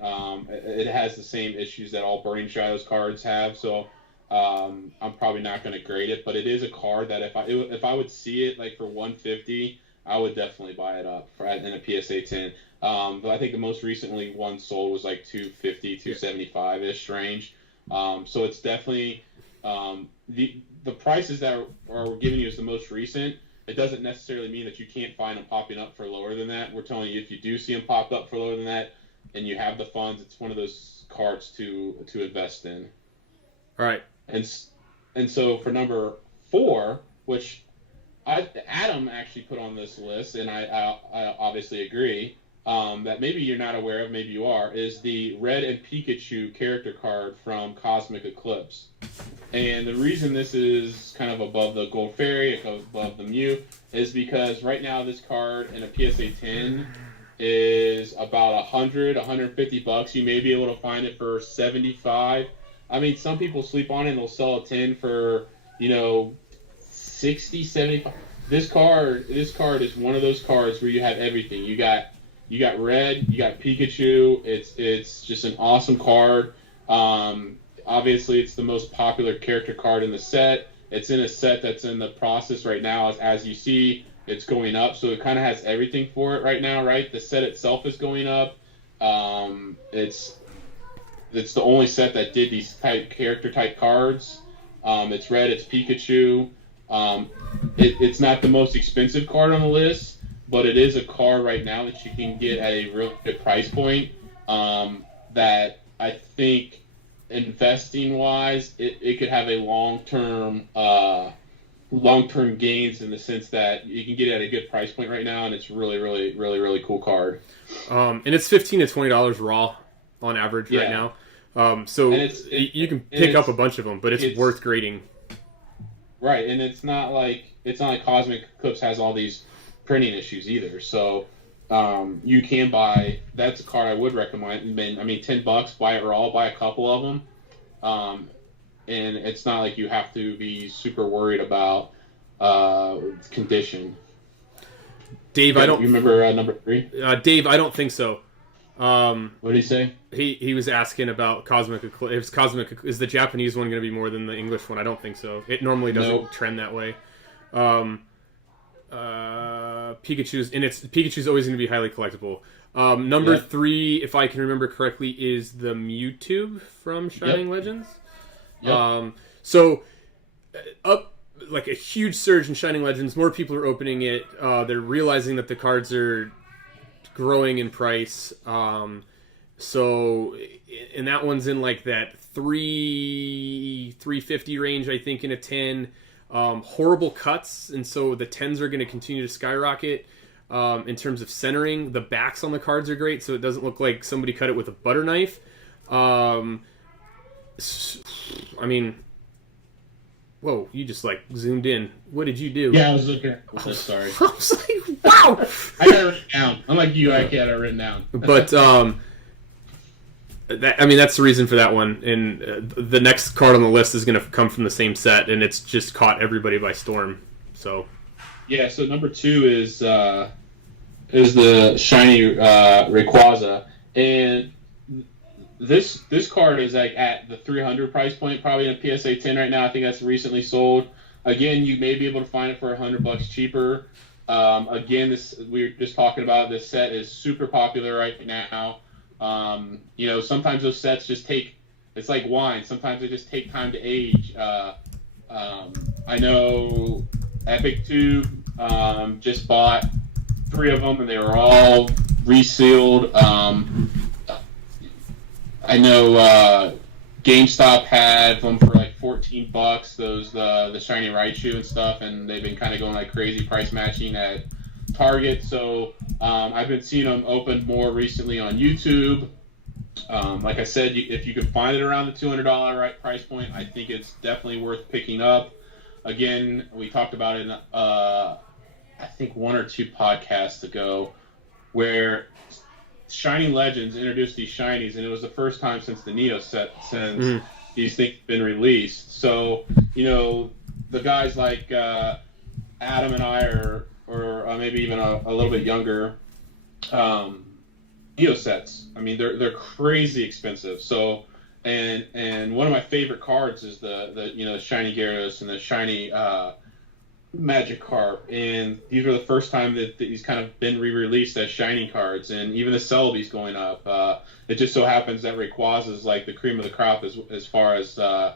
It has the same issues that all Burning Shadows cards have, so. I'm probably not going to grade it, but it is a card that if I would see it like for 150, I would definitely buy it up in a PSA 10. But I think the most recently one sold was like 250, 275-ish range. So it's definitely the prices that we're giving you is the most recent. It doesn't necessarily mean that you can't find them popping up for lower than that. We're telling you if you do see them pop up for lower than that and you have the funds, it's one of those cards to invest in. All right. And so for number 4, which Adam actually put on this list, and I obviously agree, that maybe you're not aware of, maybe you are, is the Red and Pikachu character card from Cosmic Eclipse. And the reason this is kind of above the Gold Fairy, above the Mew, is because right now this card in a PSA 10 is about $150. You may be able to find it for 75. I mean, some people sleep on it and they'll sell a 10 for, 60, 75. This card is one of those cards where you have everything. You got red, you got Pikachu. It's just an awesome card. Obviously, it's the most popular character card in the set. It's in a set that's in the process right now. As you see, it's going up. So it kind of has everything for it right now, right? The set itself is going up. It's the only set that did these character type cards. It's red, it's Pikachu. It's not the most expensive card on the list, but it is a card right now that you can get at a real good price point that I think investing wise, it could have a long-term gains in the sense that you can get it at a good price point right now, and it's really, really, really, really cool card. And it's $15 to $20 raw on average right now. So you can pick up a bunch of them, but it's worth grading. Right, and it's not like Cosmic Eclipse has all these printing issues either. So you can buy. That's a card I would recommend. I mean, $10, buy it raw, buy a couple of them, and it's not like you have to be super worried about condition. Dave, I don't. You remember number 3? Dave, I don't think so. What did he say? He was asking about Cosmic Eclipse. Is the Japanese one going to be more than the English one? I don't think so. It normally doesn't trend that way. Pikachu's always going to be highly collectible. Number 3, if I can remember correctly, is the Mewtwo from Shining Legends. Yep. So up like a huge surge in Shining Legends. More people are opening it. They're realizing that the cards are growing in price. So and that one's in like that $350 range, I think, in a 10. Horrible cuts, and so the 10s are going to continue to skyrocket. In terms of centering, the backs on the cards are great, so it doesn't look like somebody cut it with a butter knife. I mean, whoa, you just like zoomed in. What did you do? Yeah, I was looking at this, sorry. I was like, wow! I got it written down. Unlike you, I had it written down. But, that's the reason for that one. And the next card on the list is going to come from the same set, and it's just caught everybody by storm. So, yeah. So number 2 is the shiny Rayquaza, and this card is like at the $300 price point, probably in a PSA 10 right now. I think that's recently sold. Again, you may be able to find it for $100 cheaper. Again, we were just talking about. This set is super popular right now. Sometimes those sets just it's like wine. Sometimes they just take time to age. I know Epic Tube just bought 3 of them, and they were all resealed. I know GameStop had them for like $14. The shiny Raichu and stuff, and they've been kind of going like crazy price matching at Target. So I've been seeing them open more recently on YouTube. Like I said, if you can find it around the $200 price point, I think it's definitely worth picking up. Again, we talked about it in I think 1 or 2 podcasts ago, where Shining Legends introduced these shinies, and it was the first time since the Neo set these things have been released. So the guys like Adam and I or maybe even a little bit younger, Neo sets. I mean, they're crazy expensive. So, and one of my favorite cards is the shiny Gyarados and the shiny Magikarp, and these were the first time that these kind of been re-released as shiny cards, and even the Celebi's going up. It just so happens that Rayquaza is like the cream of the crop as far as the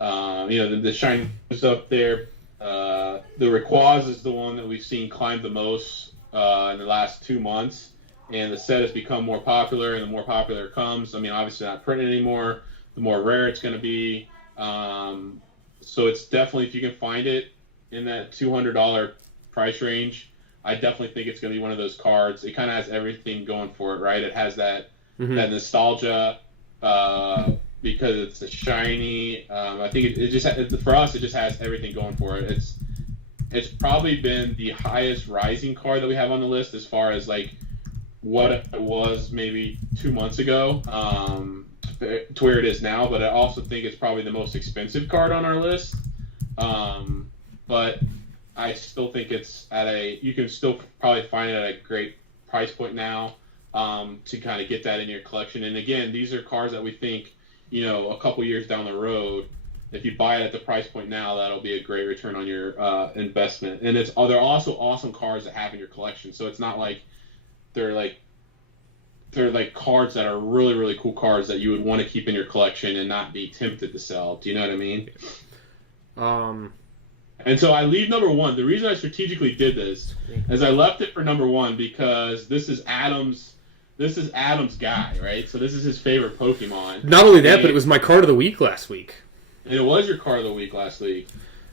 shiny is up there. The Rayquaza is the one that we've seen climb the most in the last 2 months, and the set has become more popular, and the more popular it comes, I mean, obviously not printed anymore, the more rare it's going to be. So it's definitely, if you can find it in that $200 price range, I definitely think it's going to be one of those cards. It kind of has everything going for it, right? It has that nostalgia because it's a shiny. I think it just for us it just has everything going for it. It's probably been the highest rising card that we have on the list as far as like what it was maybe 2 months ago to where it is now. But I also think it's probably the most expensive card on our list. But I still think it's you can still probably find it at a great price point now to kind of get that in your collection. And again, these are cards that we think, a couple years down the road, if you buy it at the price point now, that'll be a great return on your investment. And they're also awesome cards to have in your collection. So it's not like they're like cards that are really, really cool cards that you would want to keep in your collection and not be tempted to sell. Do you know what I mean? And so I leave number one. The reason I strategically did this is I left it for number one because this is Adam's guy, right? So this is his favorite Pokemon. Not only that, but it was my card of the week last week. And it was your card of the week last week.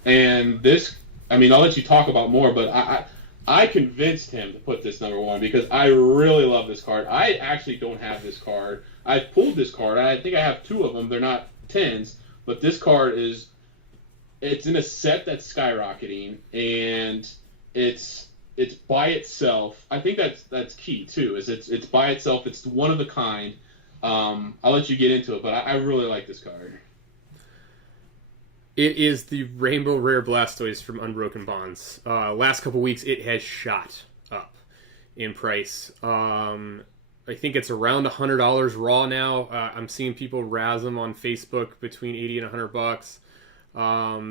And this, I'll let you talk about more, but I convinced him to put this number one because I really love this card. I actually don't have this card. I pulled this card. I think I have two of them. They're not 10s, but this card it's in a set that's skyrocketing, and it's by itself. I think that's key too. Is it's by itself. It's one of a kind. I'll let you get into it, but I really like this card. It is the Rainbow Rare Blastoise from Unbroken Bonds. Last couple weeks, it has shot up in price. I think it's around $100 raw now. I'm seeing people razz them on Facebook between $80 and $100.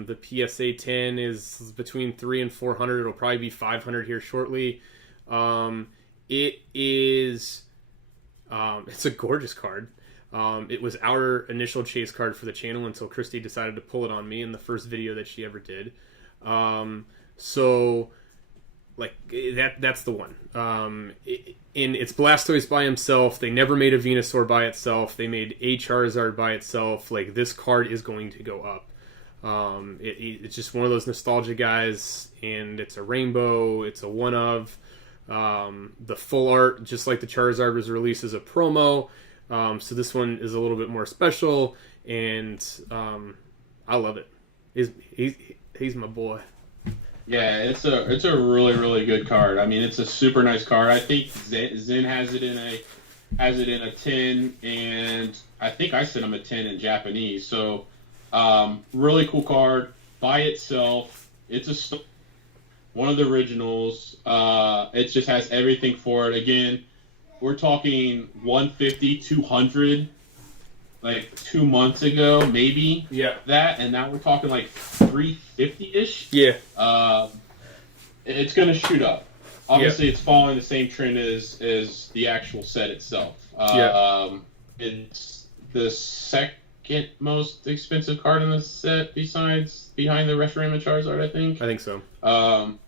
The PSA 10 is between $300 and $400. It'll probably be $500 here shortly. It is. It's a gorgeous card. It was our initial chase card for the channel until Christy decided to pull it on me in the first video that she ever did. So, like, that's the one. And it's Blastoise by himself. They never made a Venusaur by itself. They made a Charizard by itself. Like, this card is going to go up. It's just one of those nostalgia guys, and it's a rainbow. It's a one-of. The full art, just like the Charizard, was released as a promo. So this one is a little bit more special, and I love it. He's my boy. Yeah, it's a really, really good card. It's a super nice card. I think Zen has it in a 10, and I think I sent him a 10 in Japanese. So really cool card by itself. It's one of the originals. It just has everything for it. Again, we're talking 150, 200, like 2 months ago, maybe. Yeah. That, and now we're talking like 350-ish. Yeah. It's going to shoot up. Obviously, It's following the same trend as the actual set itself. It's the second most expensive card in the set, behind the Reshiram Charizard, I think. I think so. And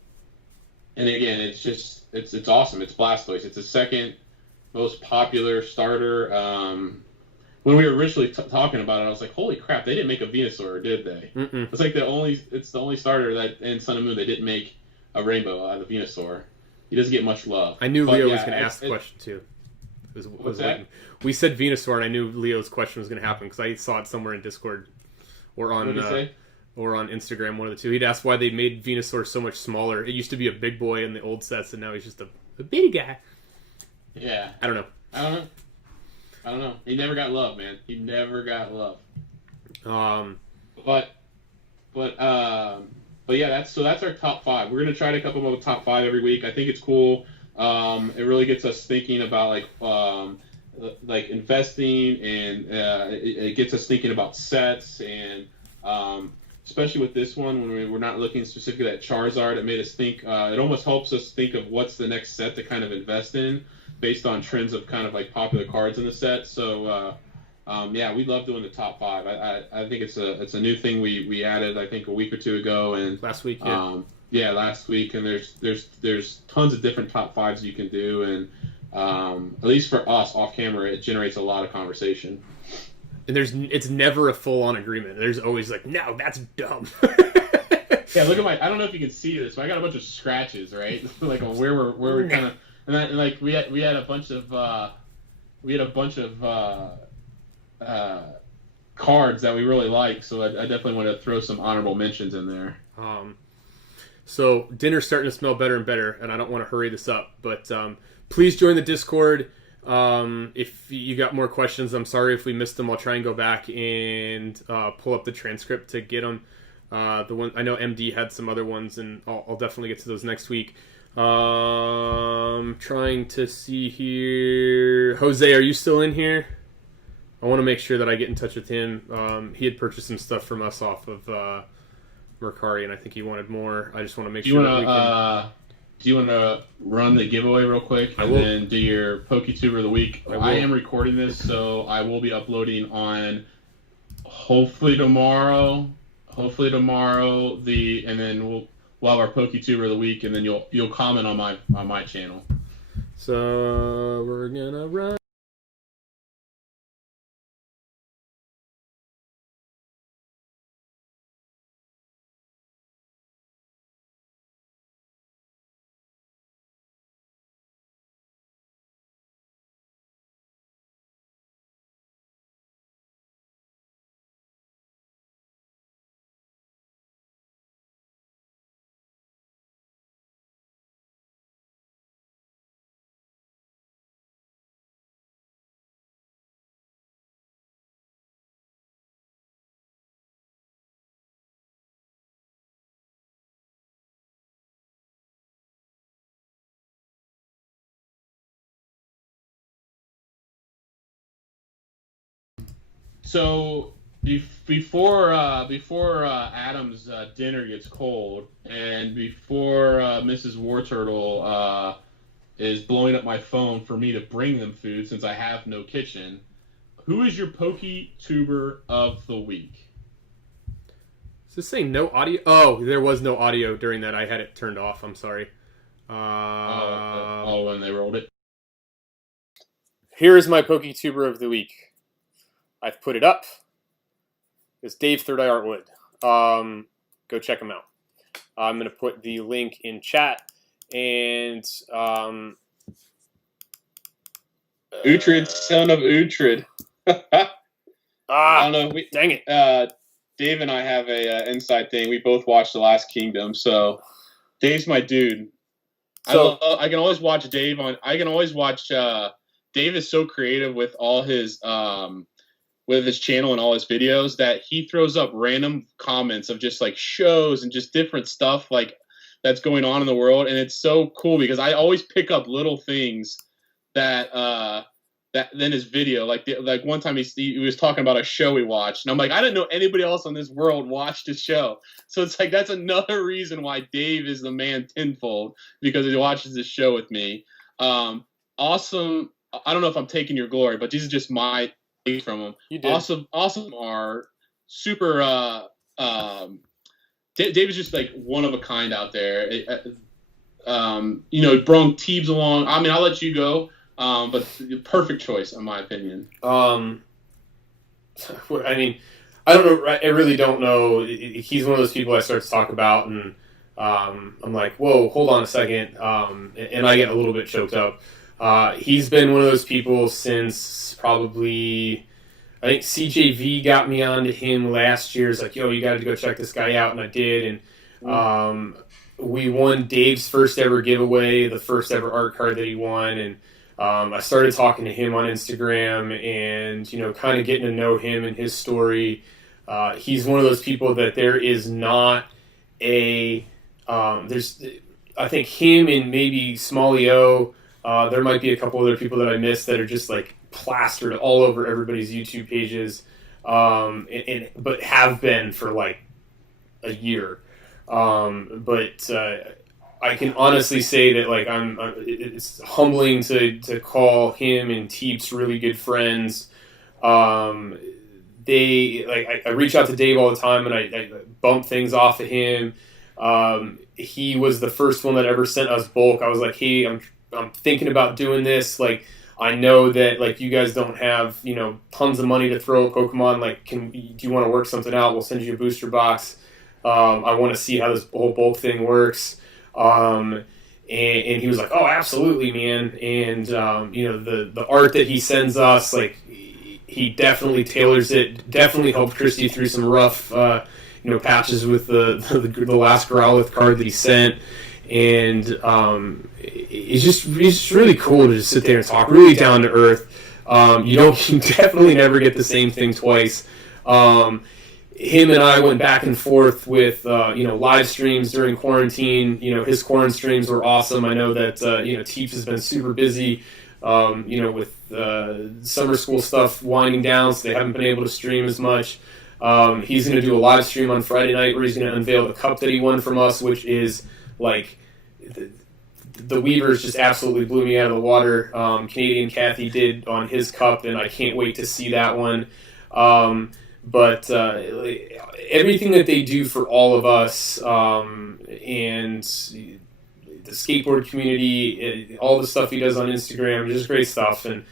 again, it's awesome. It's Blastoise. It's the second most popular starter. When we were originally talking about it, I was like, "Holy crap! They didn't make a Venusaur, did they?" Mm-mm. It's like it's the only starter that in Sun and Moon they didn't make a Rainbow out of Venusaur. He doesn't get much love. I knew Leo was going to ask the question too. What's that? We said Venusaur, and I knew Leo's question was going to happen because I saw it somewhere in Discord or on Instagram, one of the two. He'd asked why they made Venusaur so much smaller. It used to be a big boy in the old sets, and now he's just a bitty guy. Yeah. I don't know. He never got love, man. He never got love. But yeah, that's our top 5. We're gonna try to come up with a top 5 every week. I think it's cool. It really gets us thinking about like investing, and it gets us thinking about sets, and especially with this one when we're not looking specifically at Charizard. It made us think. It almost helps us think of what's the next set to kind of invest in, based on trends of kind of like popular cards in the set. So yeah, we love doing the top 5. I think it's a new thing we added, I think, a week or two ago, and last week. Yeah, last week, and there's tons of different top 5s you can do, and at least for us off camera, it generates a lot of conversation. And it's never a full on agreement. There's always like, no, that's dumb. Yeah, look at I don't know if you can see this, but I got a bunch of scratches, right? Like on where we're kind of, and like we had a bunch of cards that we really like, so I definitely want to throw some honorable mentions in there. So dinner's starting to smell better and better, and I don't want to hurry this up, but please join the Discord. If you got more questions, I'm sorry if we missed them. I'll try and go back and pull up the transcript to get them. The one I know MD had some other ones, and I'll definitely get to those next week. Trying to see here. Jose, are you still in here? I want to make sure that I get in touch with him. He had purchased some stuff from us off of Mercari, and I think he wanted more. I just want to make sure that we can... Do you want to run the giveaway real quick and then do your PokéTuber of the week? I am recording this, so I will be uploading on hopefully tomorrow. And then we'll have our PokéTuber of the week, and then you'll comment on my channel. So we're gonna run. So before Adam's dinner gets cold, and before Mrs. Warturtle is blowing up my phone for me to bring them food since I have no kitchen, who is your PokéTuber of the week? Is this saying no audio? Oh, there was no audio during that. I had it turned off. I'm sorry. When they rolled it. Here is my PokéTuber of the week. I've put it up. It's Dave Third Eye Artwood. Go check him out. I'm going to put the link in chat. And Uhtred, son of Uhtred. I don't know. Dang it. Dave and I have a inside thing. We both watched The Last Kingdom, so Dave's my dude. So I can always watch Dave on. I can always watch. Dave is so creative with all his with his channel and all his videos that he throws up random comments of just like shows and just different stuff like that's going on in the world, and it's so cool because I always pick up little things that then his video like one time he was talking about a show we watched, and I'm like, I didn't know anybody else on this world watched his show. So it's like that's another reason why Dave is the man tenfold, because he watches this show with me. Awesome. I don't know if I'm taking your glory, but these are just my takes from him. You did. Awesome art. Super. Dave is just like one of a kind out there. Brung Teebs along. I mean, I'll let you go. But perfect choice, in my opinion. I mean, I don't know. I really don't know. He's one of those people I start to talk about, and I'm like, whoa, hold on a second. And I get a little bit choked up. He's been one of those people since probably, I think CJV got me onto him last year. It's like, yo, you got to go check this guy out, and I did. And we won Dave's first ever giveaway, the first ever art card that he won, and I started talking to him on Instagram and, kind of getting to know him and his story. He's one of those people that there is not I think him and maybe Smalley O, there might be a couple other people that I missed that are just like plastered all over everybody's YouTube pages, but have been for like a year. But I can honestly say that like it's humbling to call him and Teeps really good friends. I reach out to Dave all the time and I bump things off of him. He was the first one that ever sent us bulk. I was like, hey, I'm thinking about doing this. Like, I know that like you guys don't have tons of money to throw at Pokemon. Like, do you want to work something out? We'll send you a booster box. I want to see how this whole bulk thing works. And he was like, oh, absolutely, man. And, the art that he sends us, like, he definitely tailors it. Definitely helped Christy through some rough, patches with the last Growlithe card that he sent. And it's just really cool to just sit there and talk, really down to earth. You definitely never get the same thing twice. Him and I went back and forth with live streams during quarantine. His quarantine streams were awesome. I know that Teeps has been super busy, with summer school stuff winding down, so they haven't been able to stream as much. He's going to do a live stream on Friday night where he's going to unveil the cup that he won from us, which is like the Weavers just absolutely blew me out of the water. Canadian Kathy did on his cup, and I can't wait to see that one. But everything that they do for all of us, and the skateboard community, all the stuff he does on Instagram, just great stuff. And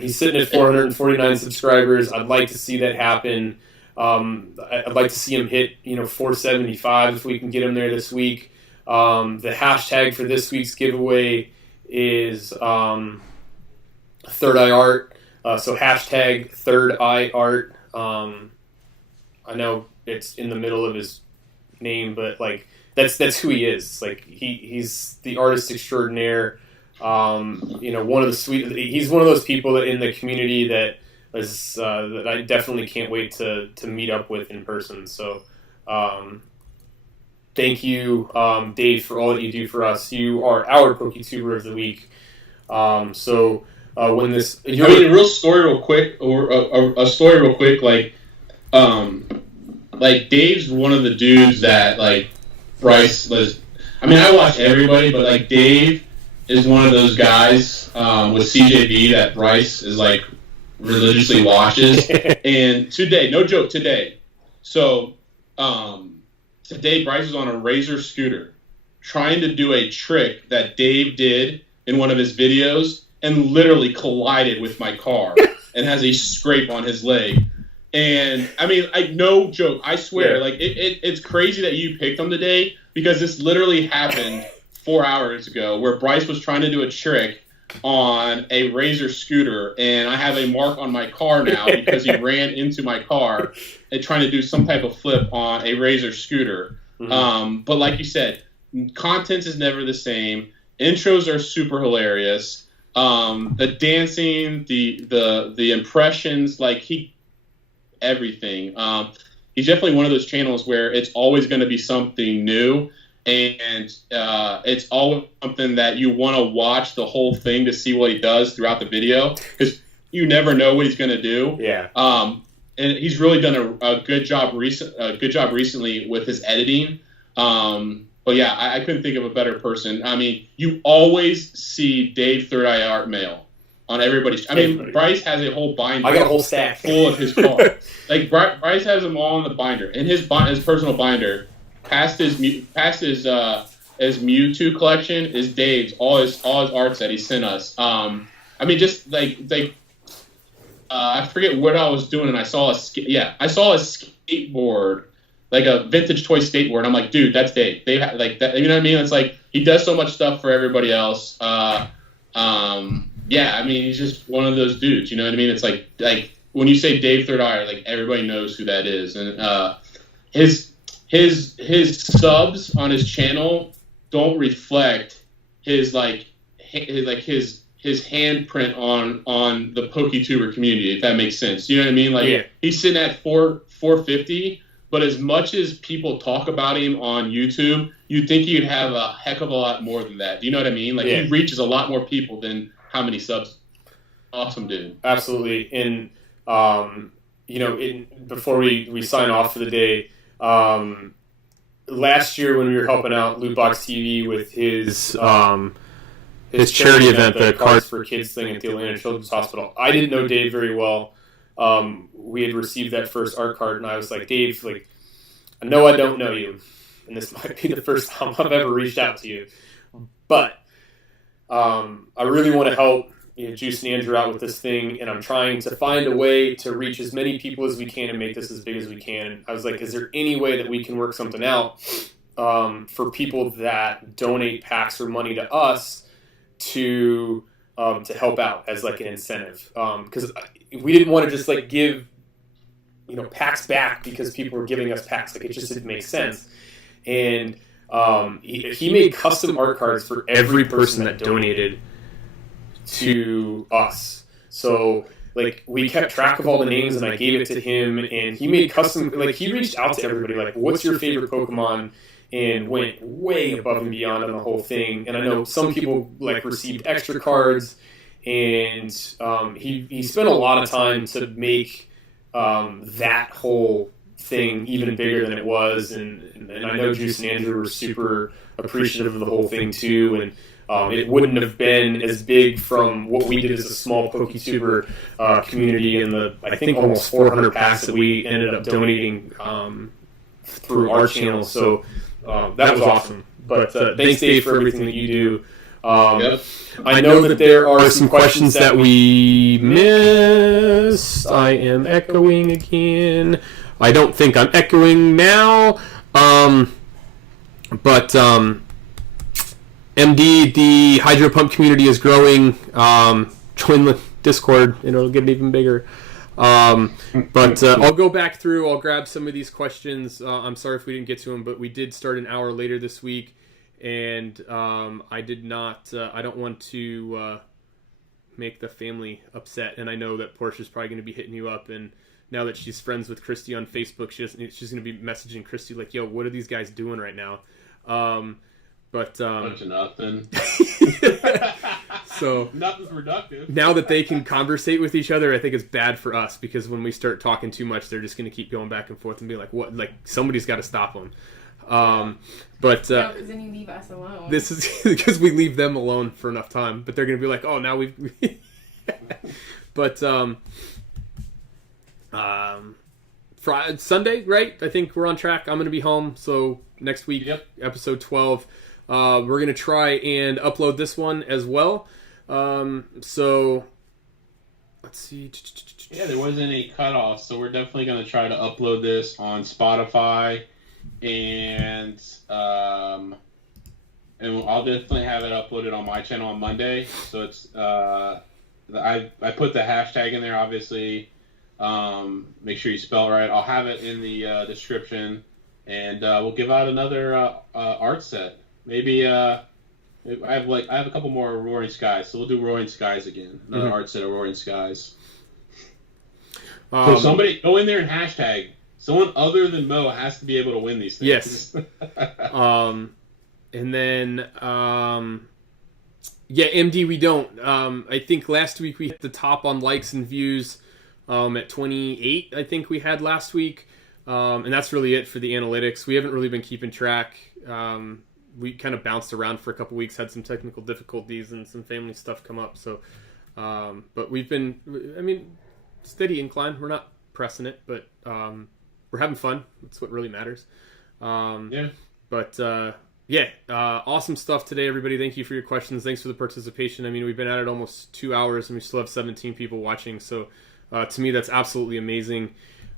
he's sitting at 449 subscribers. I'd like to see that happen. I'd like to see him hit 475 if we can get him there this week. The hashtag for this week's giveaway is Third Eye Art. So hashtag Third Eye Art. I know it's in the middle of his name, but like that's who he is. Like he's the artist extraordinaire. One of the he's one of those people that in the community that I definitely can't wait to meet up with in person. So thank you, Dave, for all that you do for us. You are our PokéTuber of the week. When this, a real story real quick, or a story real quick, like Dave's one of the dudes that like Bryce was. I mean, I watch everybody, but like Dave is one of those guys with CJB that Bryce is like religiously watches. And today, no joke, today. So today Bryce was on a Razor scooter trying to do a trick that Dave did in one of his videos, and literally collided with my car and has a scrape on his leg. And I mean, no joke, I swear, like it's crazy that you picked him today, because this literally happened 4 hours ago, where Bryce was trying to do a trick on a Razor scooter, and I have a mark on my car now because he ran into my car and trying to do some type of flip on a Razor scooter. Mm-hmm. But like you said, content is never the same. Intros are super hilarious. The dancing, the impressions, everything. He's definitely one of those channels where it's always going to be something new, and it's always something that you want to watch the whole thing to see what he does throughout the video, because you never know what he's going to do. Yeah. And he's really done a good job recently with his editing. But yeah, I couldn't think of a better person. I mean, you always see Dave Third Eye Art mail on everybody's. I mean, Bryce has a whole binder. I got a whole stack full of his cards. Like Bryce has them all in the binder, and his personal binder, past his Mewtwo collection, is Dave's. All his arts that he sent us. I mean, just I forget what I was doing, and I saw a skateboard. Like a vintage toy skateboard. I'm like, dude, that's Dave. They like that. You know what I mean? It's like he does so much stuff for everybody else. Yeah, I mean, he's just one of those dudes. You know what I mean? It's like when you say Dave Third Eye, like everybody knows who that is. And his subs on his channel don't reflect his handprint on the PokéTuber community, if that makes sense. You know what I mean? Like he's sitting at 450. But as much as people talk about him on YouTube, you'd think he'd have a heck of a lot more than that. Do you know what I mean? Like, he reaches a lot more people than how many subs. Awesome dude. Absolutely. And, before we sign off for the day, last year when we were helping out Lootbox TV with his charity event, the Cards for Kids thing at the Atlanta Children's Hospital, I didn't know Dave very well. We had received that first art card, and I was like, Dave, like, I know I don't know you, and this might be the first time I've ever reached out to you, but I really want to help Juice and Andrew out with this thing, and I'm trying to find a way to reach as many people as we can and make this as big as we can. I was like, is there any way that we can work something out for people that donate packs or money to us to to help out as like an incentive, because we didn't want to just like give packs back because people were giving us packs. Like, it just didn't make sense. And he made custom art cards for every person that donated to us. So like, we kept track of all the names, and I gave it to him, and he made custom, like, he reached out to everybody, like, what's your favorite Pokemon, and went way above and beyond on the whole thing. And I know some people like received extra cards, and he spent a lot of time to make that whole thing even bigger than it was, and I know Juice and Andrew were super appreciative of the whole thing too, and it wouldn't have been as big from what we did as a small PokéTuber community in the, I think, almost 400 packs that we ended up donating through our channel. So that was awesome. But thanks, Dave, for everything that you do. I know that there are some questions that we missed. I am echoing again. I don't think I'm echoing now. But MD, the Hydro Pump community is growing. Join the Discord, and it'll get even bigger. But I'll go back through. I'll grab some of these questions. I'm sorry if we didn't get to them, but we did start an hour later this week, and I did not. I don't want to make the family upset, and I know that Portia's probably going to be hitting you up, and now that she's friends with Christy on Facebook, she's going to be messaging Christy like, "Yo, what are these guys doing right now?" But bunch of nothing. So nothing's productive. Now that they can conversate with each other, I think it's bad for us, because when we start talking too much, they're just going to keep going back and forth and be like, "What? Like, somebody's got to stop them." But no, because then you leave us alone. This is because we leave them alone for enough time. But they're going to be like, "Oh, now we've." But Friday, Sunday, right? I think we're on track. I'm going to be home, so next week, episode 12. We're going to try and upload this one as well. So, let's see. Yeah, there wasn't any cutoff, so we're definitely going to try to upload this on Spotify, and I'll definitely have it uploaded on my channel on Monday. So it's I put the hashtag in there, obviously. Make sure you spell it right. I'll have it in the description, and we'll give out another art set. Maybe I have a couple more Roaring Skies, so we'll do Roaring Skies again. Another art set of Roaring Skies. So somebody go in there and hashtag. Someone other than Mo has to be able to win these things. Yes. And then MD, we don't. I think last week we hit the top on likes and views at 28. I think we had last week, and that's really it for the analytics. We haven't really been keeping track. We kind of bounced around for a couple weeks, had some technical difficulties and some family stuff come up. So, but we've been, steady incline. We're not pressing it, but we're having fun. That's what really matters. But awesome stuff today, everybody. Thank you for your questions. Thanks for the participation. I mean, we've been at it almost 2 hours, and we still have 17 people watching. So, to me, that's absolutely amazing.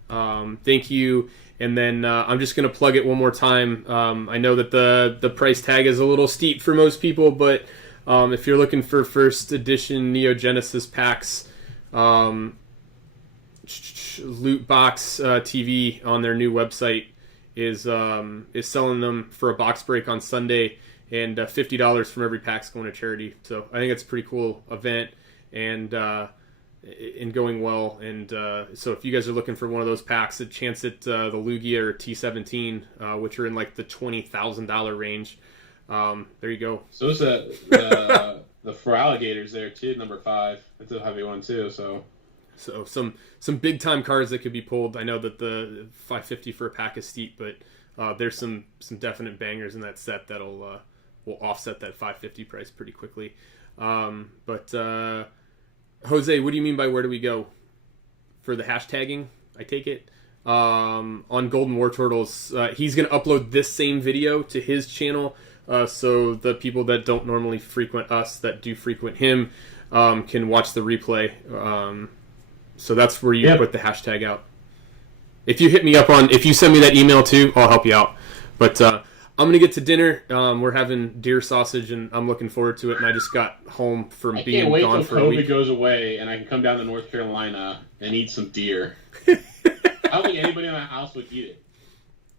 Thank you. And then I'm just going to plug it one more time. I know that the price tag is a little steep for most people, but if you're looking for first edition Neo Genesis packs, Loot Box TV on their new website is selling them for a box break on Sunday, and $50 from every pack's going to charity. So I think it's a pretty cool event, and going well. And so if you guys are looking for one of those packs, a chance at the Lugia or T17, which are in like the $20,000 range, there you go. So is the for alligators there too, number 5. That's a heavy one too. So some big time cards that could be pulled. I know that the $550 for a pack is steep, but there's some definite bangers in that set that'll will offset that $550 price pretty quickly. Jose, what do you mean by where do we go for the hashtagging? I take it on Golden War Turtles. He's going to upload this same video to his channel, so the people that don't normally frequent us, that do frequent him, can watch the replay. So that's where you put the hashtag out. If you hit me up if you send me that email too, I'll help you out. But I'm gonna get to dinner. We're having deer sausage, and I'm looking forward to it. And I just got home from I being can't wait gone till for a week. COVID goes away and I can come down to North Carolina and eat some deer. I don't think anybody in my house would eat it.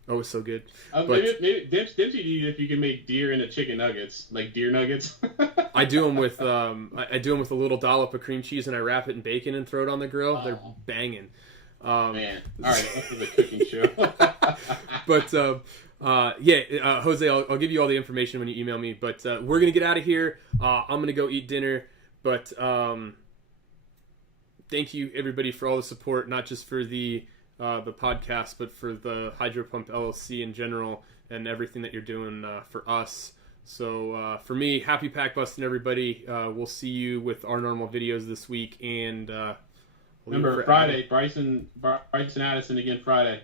Oh, it's so good. Maybe Dempsey would eat it if you can make deer into chicken nuggets, like deer nuggets. I do them with I do them with a little dollop of cream cheese, and I wrap it in bacon and throw it on the grill. Oh. They're banging. Man, all right, that's for the cooking show. But Jose, I'll give you all the information when you email me. But we're gonna get out of here. I'm gonna go eat dinner. But thank you everybody for all the support, not just for the podcast, but for the Hydro Pump LLC in general and everything that you're doing for us. So for me, happy PAckBusting, everybody. We'll see you with our normal videos this week. And remember, Friday, Bryson Addison again Friday.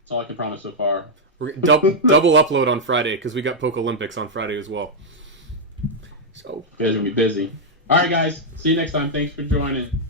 That's all I can promise so far. We're double upload on Friday because we got Poke Olympics on Friday as well. So you guys are going to be busy. All right, guys. See you next time. Thanks for joining.